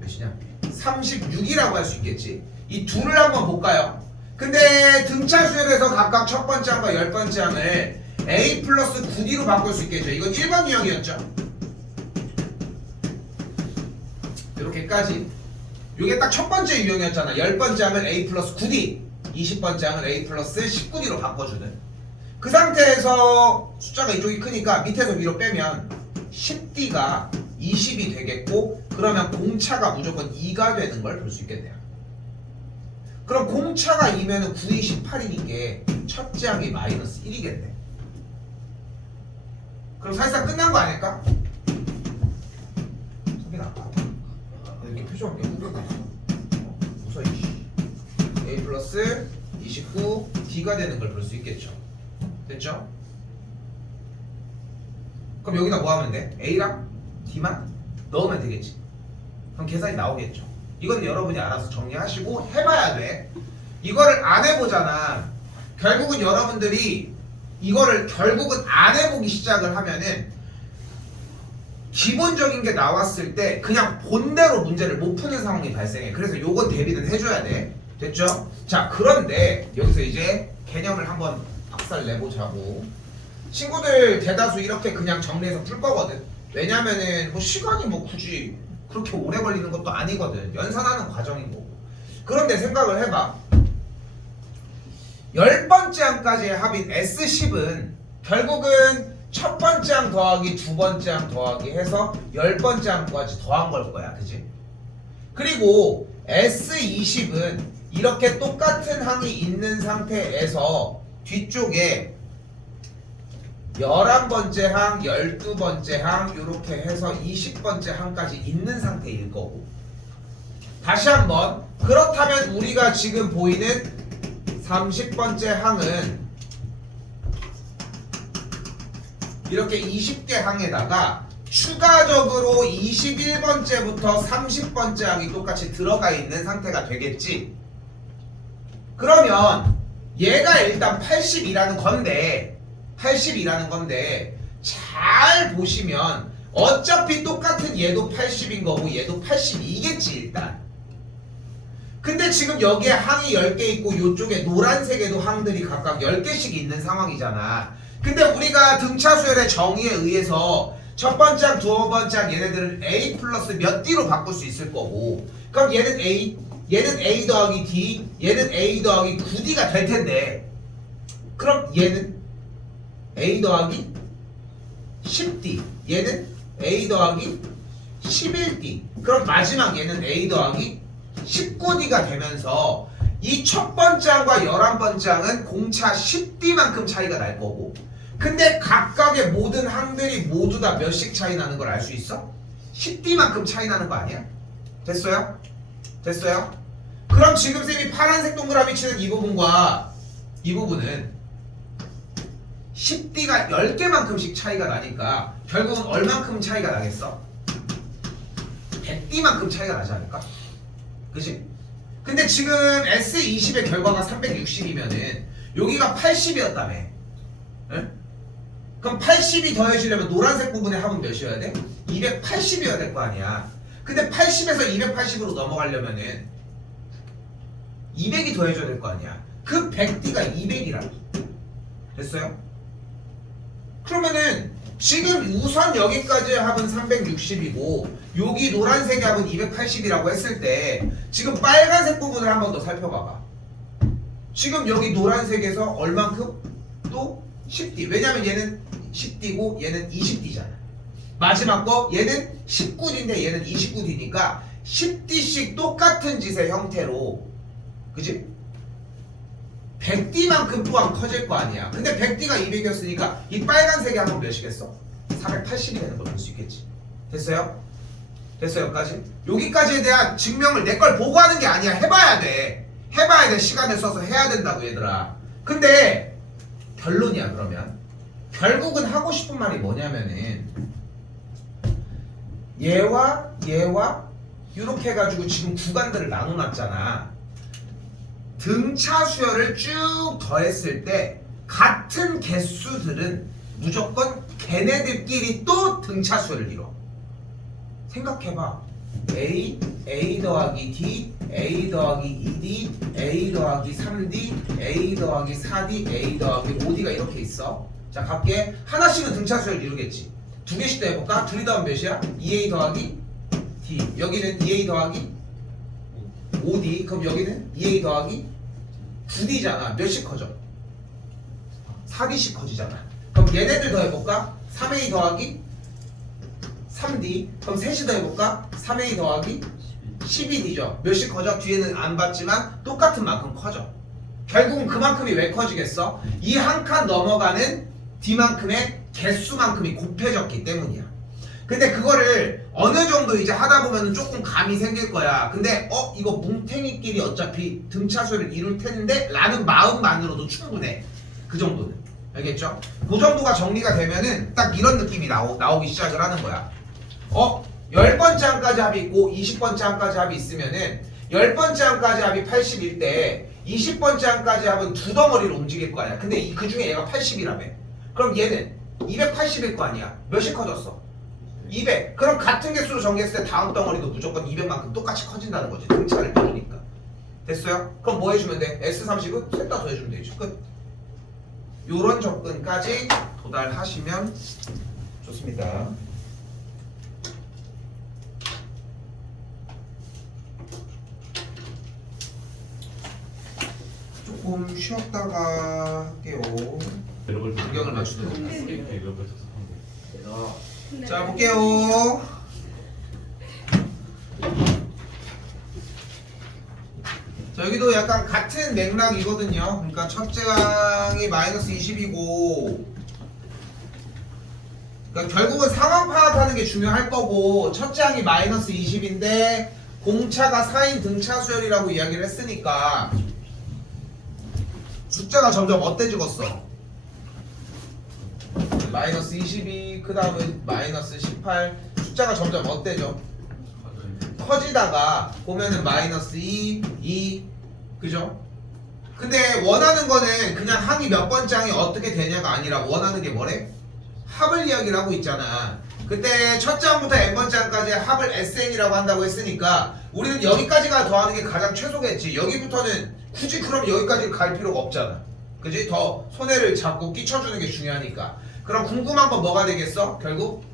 몇이냐? 36이라고 할 수 있겠지. 이 둘을 한번 볼까요? 근데 등차 수열에서 각각 첫 번째 항과 10번째 항을 a 플러스 9d로 바꿀 수 있겠죠. 이건 1번 유형이었죠. 이렇게까지. 이게 딱 첫 번째 유형이었잖아. 10번째 항을 a 플러스 9d, 20번째 항을 a 플러스 19d로 바꿔주는. 그 상태에서 숫자가 이쪽이 크니까 밑에서 위로 빼면 10d가 20이 되겠고, 그러면 공차가 무조건 2가 되는 걸 볼 수 있겠네요. 그럼 공차가 2면은 9이 18이니까 첫째 항이 마이너스 1이겠네. 그럼 사실상 끝난 거 아닐까? 석인아, 이렇게 표정한 게 웃겨 있어. 웃어 이씨. a 플러스 29 d가 되는 걸 볼 수 있겠죠. 됐죠? 그럼 여기다 뭐 하면 돼? a랑 d만 넣으면 되겠지. 그럼 계산이 나오겠죠. 이건 여러분이 알아서 정리하시고 해봐야 돼. 이거를 안 해보잖아. 결국은 여러분들이 이거를 결국은 안 해보기 시작을 하면은 기본적인 게 나왔을 때 그냥 본대로 문제를 못 푸는 상황이 발생해. 그래서 요건 대비는 해줘야 돼. 됐죠? 자, 그런데 여기서 이제 개념을 한번 박살 내보자고. 친구들 대다수 이렇게 그냥 정리해서 풀 거거든. 왜냐면은 뭐 시간이 뭐 굳이 그렇게 오래 걸리는 것도 아니거든. 연산하는 과정인 거고. 그런데 생각을 해봐. 10번째 항까지의 합인 S10은 결국은 첫 번째 항 더하기 두 번째 항 더하기 해서 10번째 항까지 더한 걸 거야. 그지? 그리고 S20은 이렇게 똑같은 항이 있는 상태에서 뒤쪽에 11번째 항, 12번째 항 이렇게 해서 20번째 항까지 있는 상태일 거고. 다시 한번, 그렇다면 우리가 지금 보이는 30번째 항은 이렇게 20개 항에다가 추가적으로 21번째부터 30번째 항이 똑같이 들어가 있는 상태가 되겠지. 그러면 얘가 일단 80이라는 건데 잘 보시면 어차피 똑같은 얘도 80인 거고 얘도 82겠지 일단. 근데 지금 여기에 항이 10개 있고 이쪽에 노란색에도 항들이 각각 10개씩 있는 상황이잖아. 근데 우리가 등차 수열의 정의에 의해서 첫 번째 항, 두 번째 항 얘네들을 a 플러스 몇 d로 바꿀 수 있을 거고, 그럼 얘는 a 더하기 d, 얘는 a 더하기 9d가 될 텐데, 그럼 얘는 a 더하기 10d, 얘는 a 더하기 11d, 그럼 마지막 얘는 a 더하기 19d가 되면서 이 첫 번째 항과 11번째 항은 공차 10d만큼 차이가 날 거고, 근데 각각의 모든 항들이 모두 다 몇씩 차이 나는 걸 알 수 있어? 10d만큼 차이 나는 거 아니야? 됐어요? 됐어요? 그럼 지금 쌤이 파란색 동그라미 치는 이 부분과 이 부분은 10d가 10개만큼씩 차이가 나니까 결국은 얼만큼 차이가 나겠어? 100d만큼 차이가 나지 않을까? 그치? 근데 지금 S20의 결과가 360이면은 여기가 80이었다며. 응? 그럼 80이 더해지려면 노란색 부분의 합은 몇이어야 돼? 280이어야 될 거 아니야. 근데 80에서 280으로 넘어가려면은 200이 더해져야 될 거 아니야. 그 100D가 200이라고. 됐어요? 그러면은 지금 우선 여기까지의 합은 360이고 여기 노란색의 합은 280이라고 했을 때 지금 빨간색 부분을 한 번 더 살펴봐봐. 지금 여기 노란색에서 얼만큼? 또 10D. 왜냐면 얘는 10D고 얘는 20D잖아. 마지막 거 얘는 19D인데 얘는 29D니까 10D씩 똑같은 짓의 형태로, 그치? 100D만큼 또한 커질 거 아니야. 근데 100D가 200이었으니까 이 빨간색이 한번 몇이겠어? 480이 되는 걸 볼 수 있겠지. 됐어요? 됐어요? 여기까지? 여기까지에 대한 증명을 내 걸 보고 하는 게 아니야. 해봐야 돼. 해봐야 돼. 시간을 써서 해야 된다고 얘들아. 근데 결론이야. 그러면 결국은 하고 싶은 말이 뭐냐면은, 10번째 항과 11번째 항은 20번째 항과 30번째 항은 공차 10D만큼 차이가 날 거고, 근데 각각의 모든 항들이 모두 다 몇씩 차이 나는 걸 알 수 있어? 10D만큼 차이 나는 거 아니야. 그래서 이거는 얘와 얘와 이렇게 해가지고 지금 구간들을 나눠놨잖아. 등차 수열을 쭉 더했을 때 같은 개수들은 무조건 걔네들끼리 또 등차 수열을 이뤄. 생각해봐. A 더하기 D, A 더하기 2D, A 더하기 3D, A 더하기 4D, A 더하기 5D가 이렇게 있어. 자, 각게 하나씩은 등차 수열을 이루겠지. 두 개씩 더 해볼까? 둘이 더하면 몇이야? 2A 더하기 D. 여기는 2A 더하기 5D. 그럼 여기는 2A 더하기 9D잖아. 몇씩 커져? 4D씩 커지잖아. 그럼 얘네들 더 해볼까? 3A 더하기 3D. 그럼 셋이 더 해볼까? 3A 더하기 12D죠. 몇씩 커져? 뒤에는 안 봤지만 똑같은 만큼 커져. 결국은 그만큼이 왜 커지겠어? 이 한 칸 넘어가는 D만큼의 개수만큼이 곱해졌기 때문이야. 근데 그거를 어느 정도 이제 하다 보면은 조금 감이 생길 거야. 근데 이거 뭉탱이끼리 어차피 등차수를 이룰 텐데 라는 마음만으로도 충분해. 그 정도는. 알겠죠? 그 정도가 정리가 되면은 딱 이런 느낌이 나오기 시작을 하는 거야. 10번째 한까지 합이 있고 20번째 한까지 합이 있으면은 10번째 한까지 합이 80일 때 20번째 한까지 합은 두 덩어리로 움직일 거 아니야. 근데 그 중에 얘가 80이라며. 그럼 얘는 280일 거 아니야. 몇이 커졌어? 200. 그럼 같은 개수로 전개했을 때 다음 덩어리도 무조건 200만큼 똑같이 커진다는 거지. 등차를 이루니까. 됐어요? 그럼 뭐 해주면 돼? S30은 셋 다 더해주면 되죠. 끝. 요런 접근까지 도달하시면 좋습니다. 조금 쉬었다가 할게요. 구경을 맞추도록 하겠습니다. 자, 볼게요. 자, 여기도 약간 같은 맥락이거든요. 그러니까 첫째 항이 마이너스 20이고, 그러니까 결국은 상황 파악하는 게 중요할 거고, 첫째 항이 마이너스 20인데 공차가 4인 등차 수열이라고 이야기를 했으니까 숫자가 점점 어때지겠어? 마이너스 22, 그 다음에 마이너스 18. 숫자가 점점 어때져? 커지다가 보면은 마이너스 2, 그죠? 근데 원하는 거는 그냥 항이 몇 번째 항이 어떻게 되냐가 아니라 원하는 게 뭐래? 합을 이야기를 하고 있잖아. 그때 첫째 항부터 n번째 항까지 합을 SN이라고 한다고 했으니까 우리는 여기까지가 더하는 게 가장 최소겠지. 여기부터는 굳이 그럼 여기까지 갈 필요가 없잖아. 그지? 더 손해를 잡고 끼쳐주는 게 중요하니까. 그럼 궁금한 건 뭐가 되겠어? 결국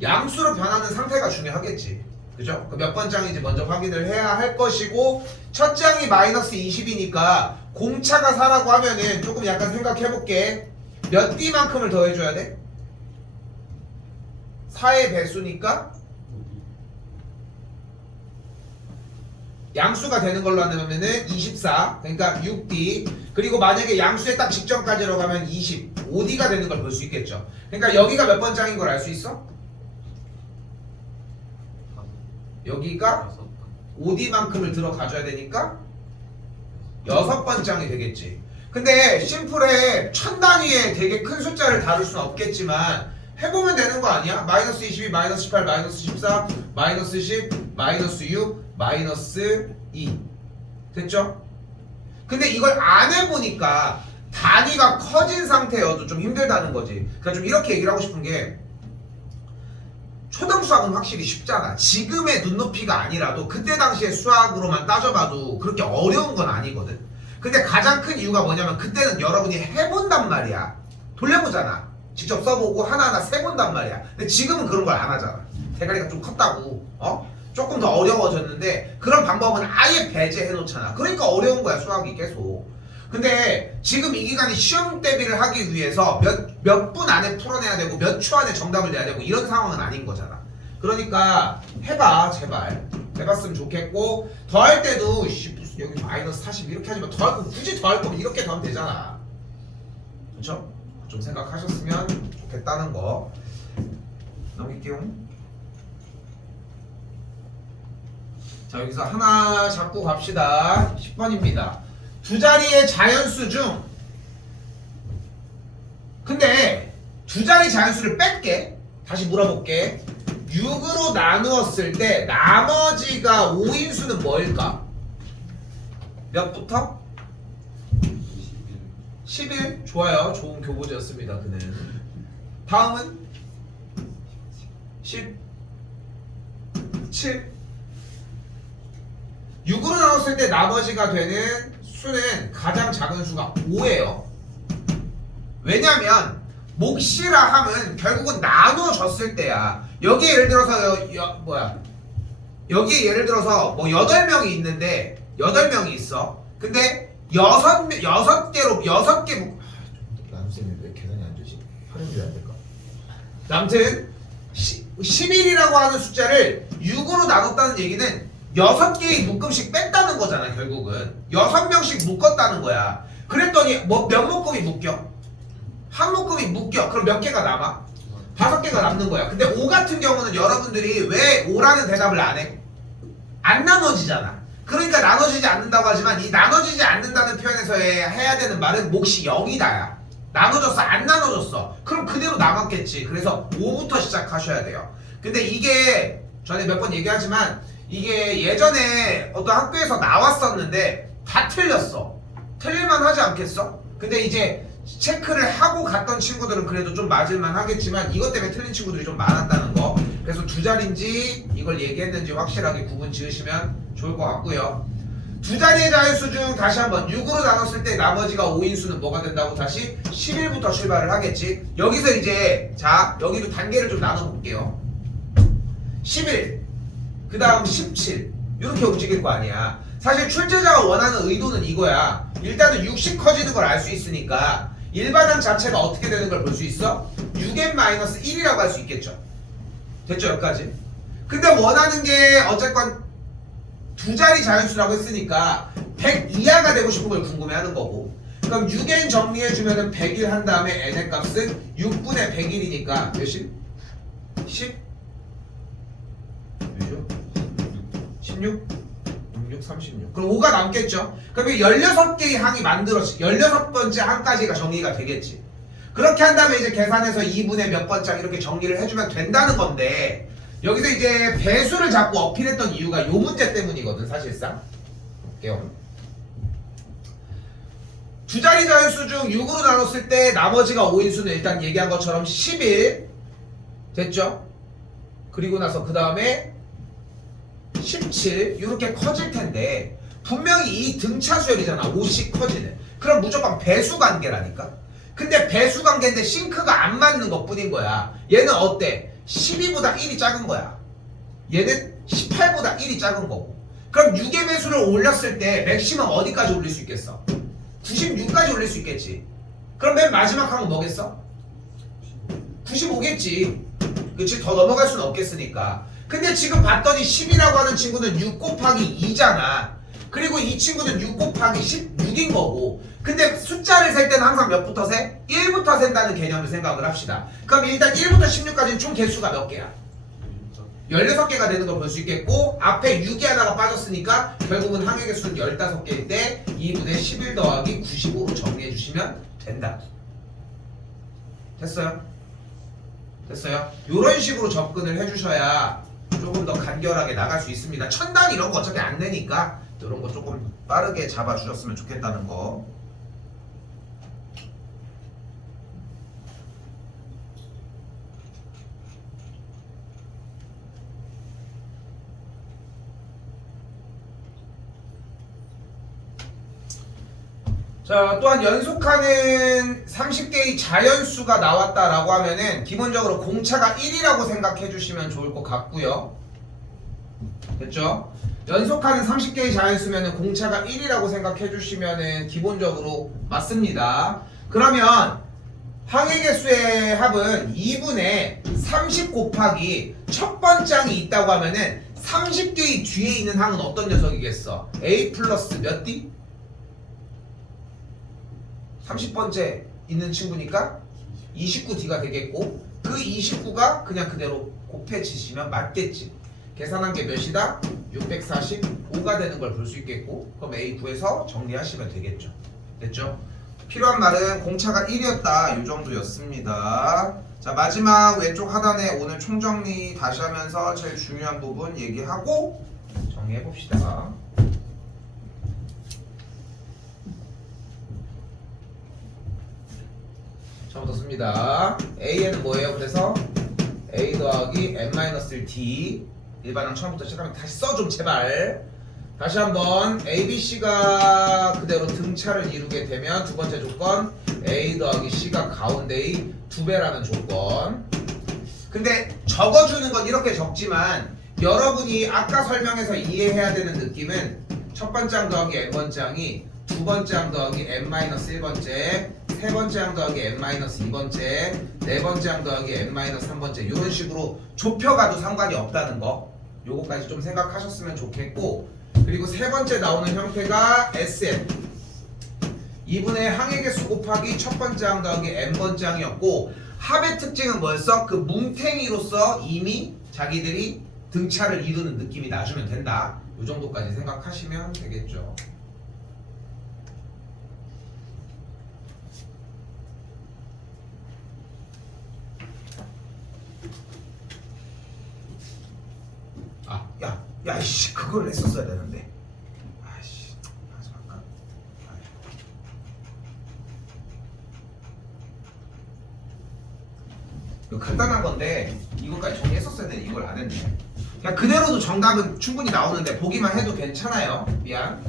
양수로 변하는 상태가 중요하겠지. 그죠? 그 몇 번째 항인지 먼저 확인을 해야 할 것이고, 첫째 항이 마이너스 20이니까 공차가 4라고 하면은 조금 약간 생각해볼게. 몇 D만큼을 더해줘야 돼? 4의 배수니까 양수가 되는 걸로 하면은 24, 그러니까 6D. 그리고 만약에 양수에 딱 직전까지로 가면 25D가 되는 걸 볼 수 있겠죠. 그러니까 여기가 몇 번째 항인 걸 알 수 있어? 여기가 5D만큼을 들어가줘야 되니까 6번째 항이 되겠지. 근데 심플에 천 단위의 되게 큰 숫자를 다룰 수는 없겠지만 해보면 되는 거 아니야? 마이너스 22, 마이너스 18, 마이너스 14, 마이너스 10, 마이너스 6, 마이너스 2. 됐죠? 근데 이걸 안 해보니까 단위가 커진 상태여도 좀 힘들다는 거지. 그러니까 좀 이렇게 얘기를 하고 싶은 게, 초등수학은 확실히 쉽잖아. 지금의 눈높이가 아니라도 그때 당시의 수학으로만 따져봐도 그렇게 어려운 건 아니거든. 근데 가장 큰 이유가 뭐냐면 그때는 여러분이 해본단 말이야. 돌려보잖아. 직접 써보고 하나하나 세본단 말이야. 근데 지금은 그런 걸 안 하잖아. 대가리가 좀 컸다고. 조금 더 어려워졌는데 그런 방법은 아예 배제해 놓잖아. 그러니까 어려운 거야, 수학이 계속. 근데 지금 이 기간이 시험 대비를 하기 위해서 몇 분 안에 풀어내야 되고 몇 초 안에 정답을 내야 되고 이런 상황은 아닌 거잖아. 그러니까 해봐, 제발. 해봤으면 좋겠고, 더할 때도 여기 마이너스 40 이렇게 하지 마. 더할 거 굳이 더할 거면 이렇게 더하면 되잖아. 그렇죠? 좀 생각하셨으면 좋겠다는 거. 넘길게요. 자, 여기서 하나 잡고 갑시다. 10번입니다. 두 자리의 자연수 중, 근데 두 자리 자연수를 뺄게. 다시 물어볼게. 6으로 나누었을 때 나머지가 5인수는 뭐일까? 몇부터? 11. 좋아요. 좋은 교보제였습니다. 그는. 다음은 17. 6으로 나눴을 때 나머지가 되는 수는 가장 작은 수가 5예요. 왜냐면 몫이라 함은 결국은 나눠졌을 때야. 여기에 예를 들어서 여기에 예를 들어서 뭐 8명이 있는데 8명이 있어. 근데 6개 남쌤이 왜 계산이 안 되지? 활용이 안 될까? 아무튼 11이라고 하는 숫자를 6으로 나눴다는 얘기는 6개의 묶음씩 뺐다는 거잖아. 결국은 6명씩 묶었다는 거야. 그랬더니 뭐 몇 묶음이 묶여? 한 묶음이 묶여. 그럼 몇 개가 남아? 5개가 남는 거야. 근데 5 같은 경우는 여러분들이 왜 5라는 대답을 안 해? 안 나눠지잖아. 그러니까 나눠지지 않는다고 하지만 이 나눠지지 않는다는 표현에서 해야 되는 말은 몫이 0이다야. 나눠졌어? 안 나눠졌어? 그럼 그대로 남았겠지. 그래서 5부터 시작하셔야 돼요. 근데 이게 전에 몇 번 얘기하지만 이게 예전에 어떤 학교에서 나왔었는데 다 틀렸어. 틀릴만 하지 않겠어? 근데 이제 체크를 하고 갔던 친구들은 그래도 좀 맞을만 하겠지만 이것 때문에 틀린 친구들이 좀 많았다는 거. 그래서 두 자리인지 이걸 얘기했는지 확실하게 구분 지으시면 좋을 것 같고요. 두 자리의 자연수 중 다시 한번 6으로 나눴을 때 나머지가 5인수는 뭐가 된다고? 다시 11부터 출발을 하겠지. 여기서 이제 자 여기도 단계를 좀 나눠볼게요. 11 그 다음 17 이렇게 움직일 거 아니야. 사실 출제자가 원하는 의도는 이거야. 일단은 60 커지는 걸 알 수 있으니까 일반항 자체가 어떻게 되는 걸 볼 수 있어? 6n-1이라고 할 수 있겠죠. 됐죠? 여기까지. 근데 원하는 게 어쨌건 두 자리 자연수라고 했으니까 100 이하가 되고 싶은 걸 궁금해하는 거고. 그럼 6n 정리해주면은 100일 한 다음에 n의 값은 6분의 100일이니까 몇일? 10? 몇이죠? 16? 66, 36. 그럼 5가 남겠죠? 그럼 16개의 항이 만들어지, 16번째 항까지가 정리가 되겠지. 그렇게 한 다음에 이제 계산해서 2분의 몇 번째 이렇게 정리를 해주면 된다는 건데, 여기서 이제 배수를 자꾸 어필했던 이유가 요 문제 때문이거든, 사실상. 볼게요. 두 자리 자연수 중 6으로 나눴을 때 나머지가 5인수는 일단 얘기한 것처럼 11. 됐죠? 그리고 나서 그 다음에 17 이렇게 커질 텐데 분명히 이 등차수열이잖아. 5씩 커지는. 그럼 무조건 배수 관계라니까. 근데 배수 관계인데 싱크가 안 맞는 것 뿐인 거야. 얘는 어때? 12보다 1이 작은 거야. 얘는 18보다 1이 작은 거고. 그럼 6의 배수를 올렸을 때 맥시멈 어디까지 올릴 수 있겠어? 96까지 올릴 수 있겠지. 그럼 맨 마지막 항은 뭐겠어? 95겠지. 그치? 더 넘어갈 수는 없겠으니까. 근데 지금 봤더니 10이라고 하는 친구는 6 곱하기 2잖아. 그리고 이 친구는 6 곱하기 16인 거고. 근데 숫자를 셀 때는 항상 몇부터 세? 1부터 센다는 개념을 생각을 합시다. 그럼 일단 1부터 16까지는 총 개수가 몇 개야? 16개가 되는 걸 볼 수 있겠고, 앞에 6이 하나가 빠졌으니까 결국은 항의 개수는 15개일 때 2분의 11 더하기 95로 정리해 주시면 된다. 됐어요? 됐어요? 이런 식으로 접근을 해주셔야 조금 더 간결하게 나갈 수 있습니다. 천단 이런 거 어차피 안 되니까 이런 거 조금 빠르게 잡아주셨으면 좋겠다는 거. 자, 또한 연속하는 30개의 자연수가 나왔다라고 하면은 기본적으로 공차가 1이라고 생각해 주시면 좋을 것 같고요. 됐죠? 연속하는 30개의 자연수면은 공차가 1이라고 생각해 주시면은 기본적으로 맞습니다. 그러면 항의 개수의 합은 2분의 30 곱하기 첫 번째 항이 있다고 하면은 30개의 뒤에 있는 항은 어떤 녀석이겠어? A 플러스 몇 D? 30번째 있는 친구니까 29D가 되겠고, 그 29가 그냥 그대로 곱해지시면 맞겠지. 계산한 게 몇이다? 645가 되는 걸 볼 수 있겠고, 그럼 A 구해서 정리하시면 되겠죠. 됐죠? 필요한 말은 공차가 1이었다 이 정도였습니다. 자, 마지막 왼쪽 하단에 오늘 총정리 다시 하면서 제일 중요한 부분 얘기하고 정리해 봅시다. 처음부터 씁니다. A에는 뭐예요? 그래서 A 더하기 n-1D 일반항 처음부터 시작하면 다시 써 좀 제발. 다시 한번 A, B, C가 그대로 등차를 이루게 되면 두 번째 조건 A 더하기 C가 가운데의 2배라는 조건. 근데 적어주는 건 이렇게 적지만 여러분이 아까 설명해서 이해해야 되는 느낌은 첫 번째 항 더하기 n번째 항이 두 번째 항 더하기 n-1번째, 세 번째 항 더하기 n-2번째, 네 번째 항 더하기 n-3번째 이런 식으로 좁혀가도 상관이 없다는 거 요거까지 좀 생각하셨으면 좋겠고, 그리고 세 번째 나오는 형태가 SN 2분의 항의 개수 곱하기 첫 번째 항 더하기 n번째 항이었고, 합의 특징은 뭐였어? 그 뭉탱이로서 이미 자기들이 등차를 이루는 느낌이 나주면 된다. 이 정도까지 생각하시면 되겠죠. 야, 이씨, 그걸 했었어야 되는데. 아이씨, 하지 말까? 이거 간단한 건데 이것까지 정리했었어야 되는데 이걸 안 했네. 그냥 그대로도 정답은 충분히 나오는데 보기만 해도 괜찮아요. 미안.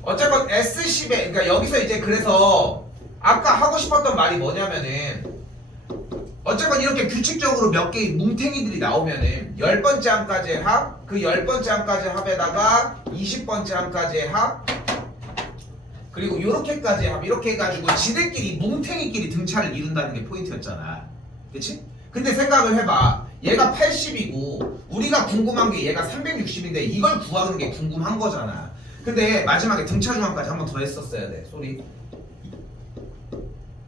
어쨌건 S10에, 그러니까 여기서 이제 그래서 아까 하고 싶었던 말이 뭐냐면은 어쨌건 이렇게 규칙적으로 몇 개의 뭉탱이들이 나오면은 10번째 항까지의 합, 그 10번째 항까지의 합에다가 20번째 항까지의 합, 그리고 요렇게까지의 합, 이렇게 해가지고 지들끼리 뭉탱이끼리 등차를 이룬다는 게 포인트였잖아. 그치? 근데 생각을 해봐. 얘가 80이고 우리가 궁금한 게 얘가 360인데 이걸 구하는 게 궁금한 거잖아. 근데 마지막에 등차 중항까지 한 번 더 했었어야 돼. 쏘리.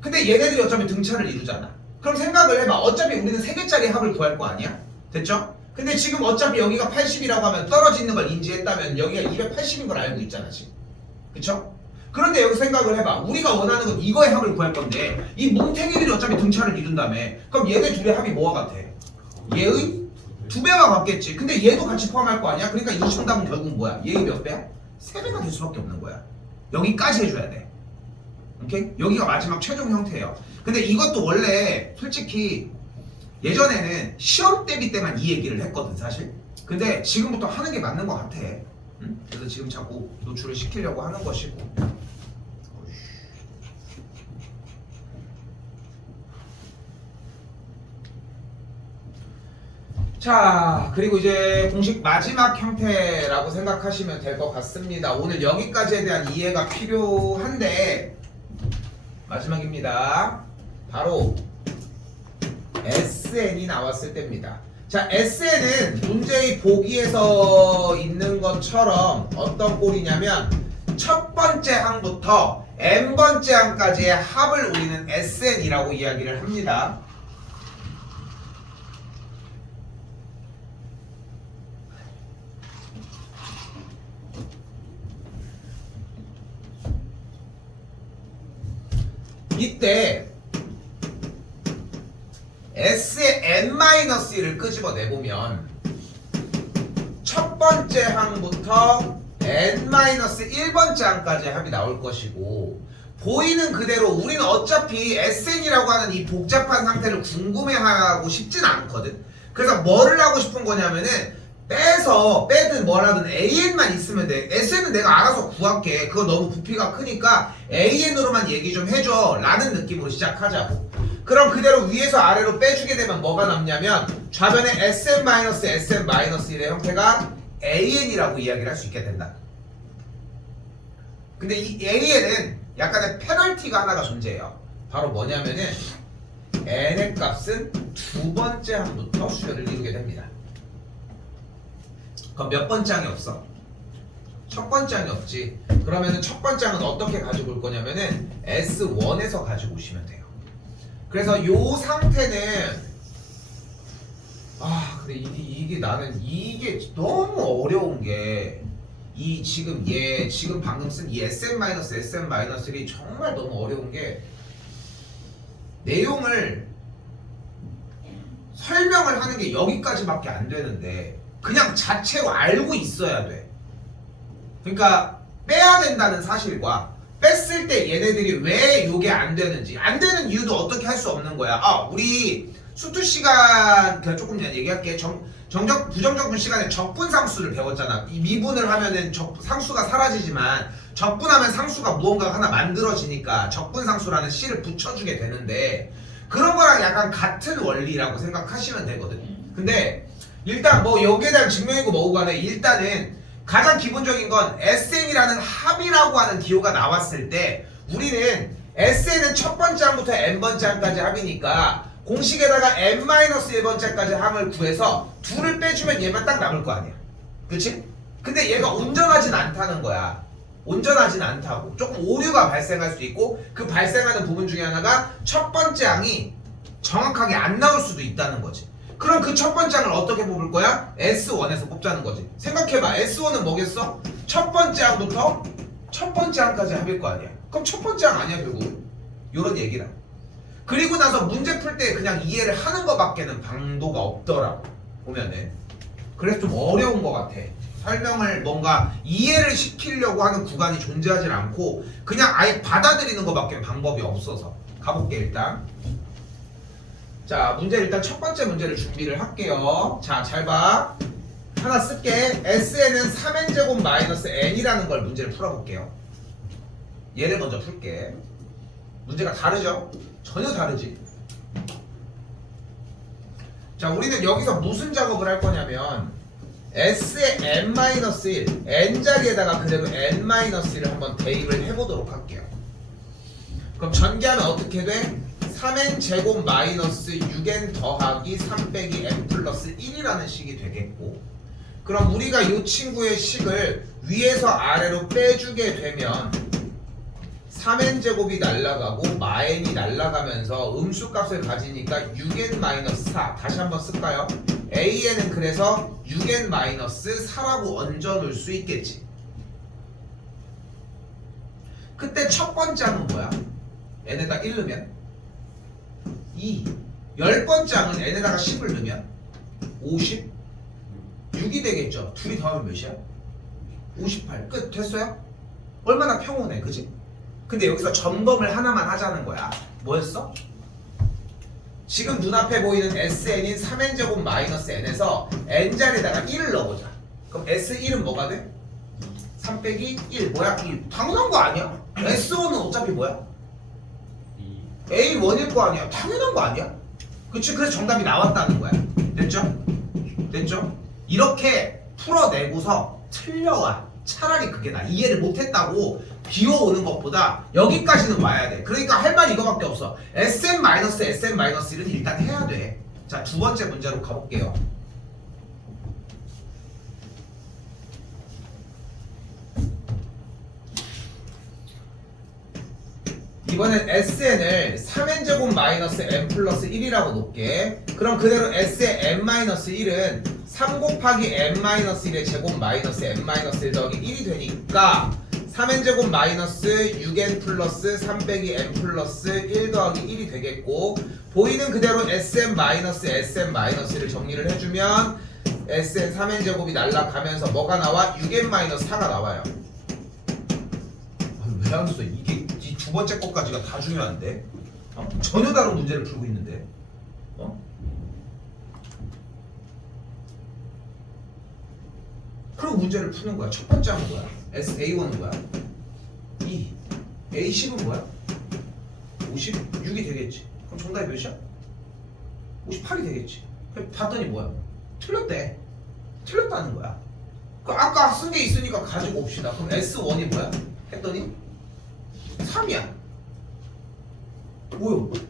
근데 얘네들이 어차피 등차를 이루잖아. 그럼 생각을 해봐. 어차피 우리는 3개짜리 합을 구할 거 아니야? 됐죠? 근데 지금 어차피 여기가 80이라고 하면 떨어지는 걸 인지했다면 여기가 280인 걸 알고 있잖아 지금. 그쵸? 그런데 여기 생각을 해봐. 우리가 원하는 건 이거의 합을 구할 건데 이 뭉탱이들이 어차피 등차를 이룬다며. 그럼 얘네 둘의 합이 뭐가 같아? 얘의 2배가 같겠지. 근데 얘도 같이 포함할 거 아니야? 그러니까 이 정답은 결국 뭐야? 얘의 몇 배야? 3배가 될 수밖에 없는 거야. 여기까지 해줘야 돼. 오케이? 여기가 마지막 최종 형태예요. 근데 이것도 원래 솔직히 예전에는 시험 대비 때만 이 얘기를 했거든 사실. 근데 지금부터 하는 게 맞는 것 같아. 응? 그래서 지금 자꾸 노출을 시키려고 하는 것이고. 자, 그리고 이제 공식 마지막 형태라고 생각하시면 될 것 같습니다. 오늘 여기까지에 대한 이해가 필요한데 마지막입니다. 바로 SN이 나왔을 때입니다. 자, SN은 문제의 보기에서 있는 것처럼 어떤 꼴이냐면 첫 번째 항부터 n번째 항까지의 합을 우리는 SN이라고 이야기를 합니다. 이때 S의 n-1을 끄집어내보면 첫 번째 항부터 n-1번째 항까지 합이 나올 것이고, 보이는 그대로 우리는 어차피 SN이라고 하는 이 복잡한 상태를 궁금해하고 싶진 않거든. 그래서 뭐를 하고 싶은 거냐면은 빼든 뭐라든 AN만 있으면 돼. SN은 내가 알아서 구할게. 그거 너무 부피가 크니까 AN으로만 얘기 좀 해줘 라는 느낌으로 시작하자고. 그럼 그대로 위에서 아래로 빼주게 되면 뭐가 남냐면 좌변에 SN-SN-1의 형태가 AN이라고 이야기를 할 수 있게 된다. 근데 이 AN은 약간의 페널티가 하나가 존재해요. 바로 뭐냐면은 n의 값은 두 번째 항부터 수열을 이루게 됩니다. 그럼 몇 번째 항이 없어? 첫 번째 항이 없지. 그러면은 첫 번째 항은 어떻게 가지고 올 거냐면은 S1에서 가지고 오시면 돼요. 그래서 요 상태는 근데 이게 나는 이게 너무 어려운 게 이 지금 방금 쓴 이 SN-SN-1이 정말 너무 어려운 게 내용을 설명을 하는 게 여기까지밖에 안 되는데 그냥 자체로 알고 있어야 돼. 그러니까 빼야 된다는 사실과 뺐을 때 얘네들이 왜 요게 안 되는지, 안 되는 이유도 어떻게 할 수 없는 거야. 우리 수투 시간 그냥 조금 전에 얘기할게. 부정적분 시간에 적분상수를 배웠잖아. 이 미분을 하면은 상수가 사라지지만 적분하면 상수가 무언가 하나 만들어지니까 적분상수라는 C를 붙여주게 되는데 그런 거랑 약간 같은 원리라고 생각하시면 되거든. 근데 일단 뭐 여기에 대한 증명이고 뭐고 간에 일단은 가장 기본적인 건 SN이라는 합이라고 하는 기호가 나왔을 때 우리는 SN은 첫 번째 항부터 n번째 항까지 합이니까 공식에다가 n-1번째까지 항을 구해서 둘을 빼주면 얘만 딱 남을 거 아니야. 그치? 근데 얘가 온전하진 않다는 거야. 온전하진 않다고. 조금 오류가 발생할 수도 있고 그 발생하는 부분 중에 하나가 첫 번째 항이 정확하게 안 나올 수도 있다는 거지. 그럼 그 첫 번째 항을 어떻게 뽑을 거야? S1에서 뽑자는 거지. 생각해봐. S1은 뭐겠어? 첫 번째 항부터 첫 번째 항까지 합일 거 아니야. 그럼 첫 번째 항 아니야 결국. 요런 얘기라. 그리고 나서 문제 풀 때 그냥 이해를 하는 거밖에는 방도가 없더라고. 보면은. 그래서 좀 어려운 거 같아. 설명을 뭔가 이해를 시키려고 하는 구간이 존재하지 않고 그냥 아예 받아들이는 거밖에 방법이 없어서. 가볼게 일단. 자, 문제 일단 첫 번째 문제를 준비를 할게요. 자, 잘 봐. 하나 쓸게. SN은 3n제곱 마이너스 n이라는 걸 문제를 풀어볼게요. 얘를 먼저 풀게. 문제가 다르죠? 전혀 다르지. 자, 우리는 여기서 무슨 작업을 할 거냐면 S의 n-1, n자리에다가 그대로 n-1을 한번 대입을 해보도록 할게요. 그럼 전개하면 어떻게 돼? 3n 제곱 마이너스 6n 더하기 3 빼기 n 플러스 1이라는 식이 되겠고 그럼 우리가 이 친구의 식을 위에서 아래로 빼주게 되면 3n 제곱이 날아가고 마n이 날아가면서 음수값을 가지니까 6n 마이너스 4 다시 한번 쓸까요? an은 그래서 6n 마이너스 4라고 얹어 놓을 수 있겠지. 그때 첫 번째 항은 뭐야? n에다 1 넣으면 2. 10번째 항은 n에다가 10을 넣으면 56이 되겠죠. 둘이 더하면 몇이야? 58. 끝. 됐어요? 얼마나 평온해. 그지? 근데 여기서 점검을 하나만 하자는 거야. 뭐였어? 지금 눈앞에 보이는 SN인 3n제곱 마이너스 n에서 n자리에다가 1을 넣어보자. 그럼 S1은 뭐가 돼? 3 빼기 1. 뭐야? 1. 당연한 거 아니야? S5는 어차피 뭐야? A1일 거 아니야? 당연한 거 아니야? 그치? 그래서 정답이 나왔다는 거야. 됐죠? 됐죠? 이렇게 풀어내고서 틀려와. 차라리 그게 나. 이해를 못했다고 비워오는 것보다 여기까지는 와야 돼. 그러니까 할 말이 이거밖에 없어. SM-SM-1은 일단 해야 돼. 자, 두 번째 문제로 가볼게요. 이번엔 SN을 3n제곱 마이너스 n 플러스 1이라고 놓을게. 그럼 그대로 S의 n-1은 3 곱하기 n-1의 제곱 마이너스 n-1 더하기 1이 되니까 3n제곱 마이너스 6n 플러스 3 빼기 n 플러스 1 더하기 1이 되겠고 보이는 그대로 sn-sn-를 정리를 해주면 sn 3n제곱이 날라가면서 뭐가 나와? 6n-4가 나와요. 왜 안 써? 이게 이 두 번째 것까지가 다 중요한데? 전혀 다른 문제를 풀고 있는데? 그리고 문제를 푸는 거야. 첫 번째 항은 뭐야? A1은 뭐야? 2. A10은 뭐야? 56이 되겠지. 그럼 정답이 몇이야? 58이 되겠지. 봤더니 뭐야? 틀렸대. 틀렸다는 거야. 그 아까 쓴 게 있으니까 가지고 옵시다. 그럼 S1이 뭐야? 했더니 3이야. 뭐야?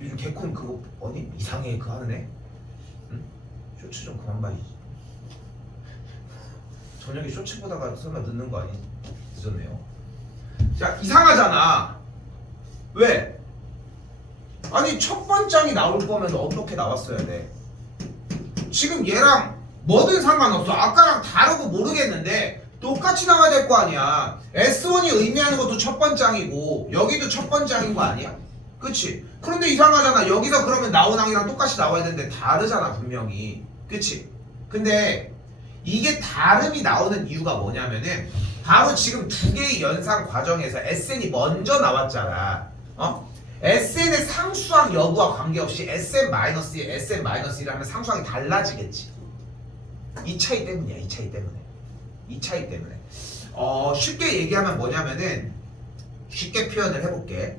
요즘 개콘 그거 어디 이상해 그거 하는 애? 응? 쇼츠 좀 그만 봐야지. 저녁에 쇼츠 보다가 설마 늦는 거 아니? 늦었네요. 자, 이상하잖아. 왜? 아니 첫 번장이 나올 거면 어떻게 나왔어야 돼? 지금 얘랑 뭐든 상관없어. 아까랑 다르고 모르겠는데 똑같이 나와야 될 거 아니야. S1이 의미하는 것도 첫 번장이고 여기도 첫 번장인 거 아니야? 그치? 그런데 이상하잖아. 여기서 그러면 나온 항이랑 똑같이 나와야 되는데 다르잖아 분명히. 그치? 근데 이게 다름이 나오는 이유가 뭐냐면은 바로 지금 두 개의 연상 과정에서 SN이 먼저 나왔잖아. SN의 상수항 여부와 관계없이 SN-1, SN-1를 하면 상수항이 달라지겠지. 이 차이 때문이야. 이 차이 때문에. 쉽게 얘기하면 뭐냐면은 쉽게 표현을 해볼게.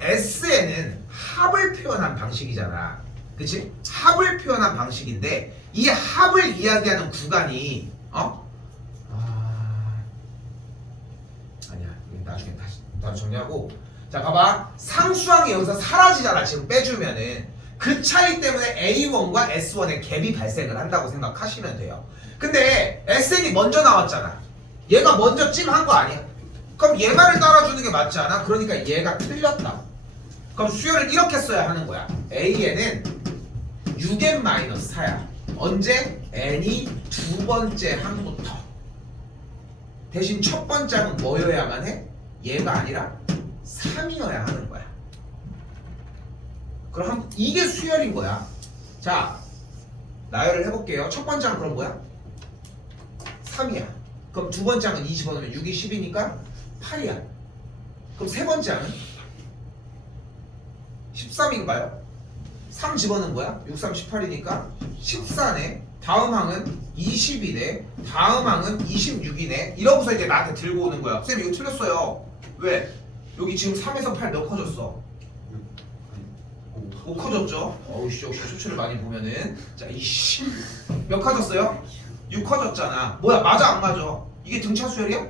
SN은 합을 표현한 방식이잖아. 그치? 합을 표현한 방식인데 이 합을 이야기하는 구간이 아니야. 나중에 다시 정리하고. 자, 봐봐. 상수항이 여기서 사라지잖아. 지금 빼주면은 그 차이 때문에 A1과 S1의 갭이 발생을 한다고 생각하시면 돼요. 근데 SN이 먼저 나왔잖아. 얘가 먼저 찜한 거 아니야? 그럼 얘가를 따라주는 게 맞지 않아? 그러니까 얘가 틀렸다. 그럼 수열을 이렇게 써야 하는 거야. AN은 6n-4야. 언제? n이 두 번째 항부터. 대신 첫 번째 항은 뭐여야만 해? 얘가 아니라 3이어야 하는 거야. 그럼 이게 수열인 거야. 자, 나열을 해볼게요. 첫 번째 항은 그럼 뭐야? 3이야. 그럼 두 번째 항은 2 집어넣으면 6이 10이니까 8이야. 그럼 세 번째 항은 13인가요? 3 집어넣은 거야? 6, 3, 18이니까 14네. 다음 항은 20이네. 다음 항은 26이네. 이러고서 이제 나한테 들고 오는 거야. 쌤 이거 틀렸어요. 왜? 여기 지금 3에서 8 몇 커졌어? 5 커졌죠? 어우씨 역시 수치를 많이 보면은 자 이씨 몇 커졌어요? 6 커졌잖아. 뭐야 맞아 안 맞아? 이게 등차 수열이야?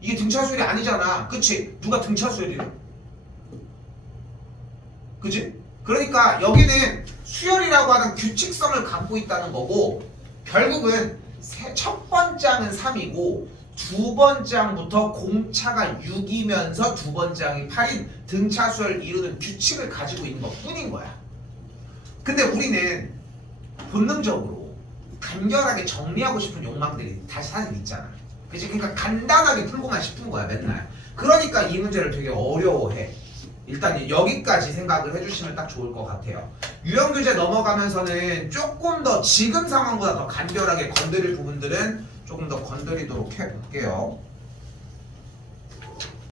이게 등차 수열이 아니잖아. 그치? 누가 등차 수열이래? 그치? 그러니까 여기는 수열이라고 하는 규칙성을 갖고 있다는 거고 결국은 첫 번째 항은 3이고 두 번째 항부터 공차가 6이면서 두 번째 항이 8인 등차 수열을 이루는 규칙을 가지고 있는 것 뿐인 거야. 근데 우리는 본능적으로 간결하게 정리하고 싶은 욕망들이 다시 사실 있잖아. 그치? 그러니까 간단하게 풀고만 싶은 거야 맨날. 그러니까 이 문제를 되게 어려워해. 일단 여기까지 생각을 해주시면 딱 좋을 것 같아요. 유형교재 넘어가면서는 조금 더 지금 상황보다 더 간결하게 건드릴 부분들은 조금 더 건드리도록 해볼게요.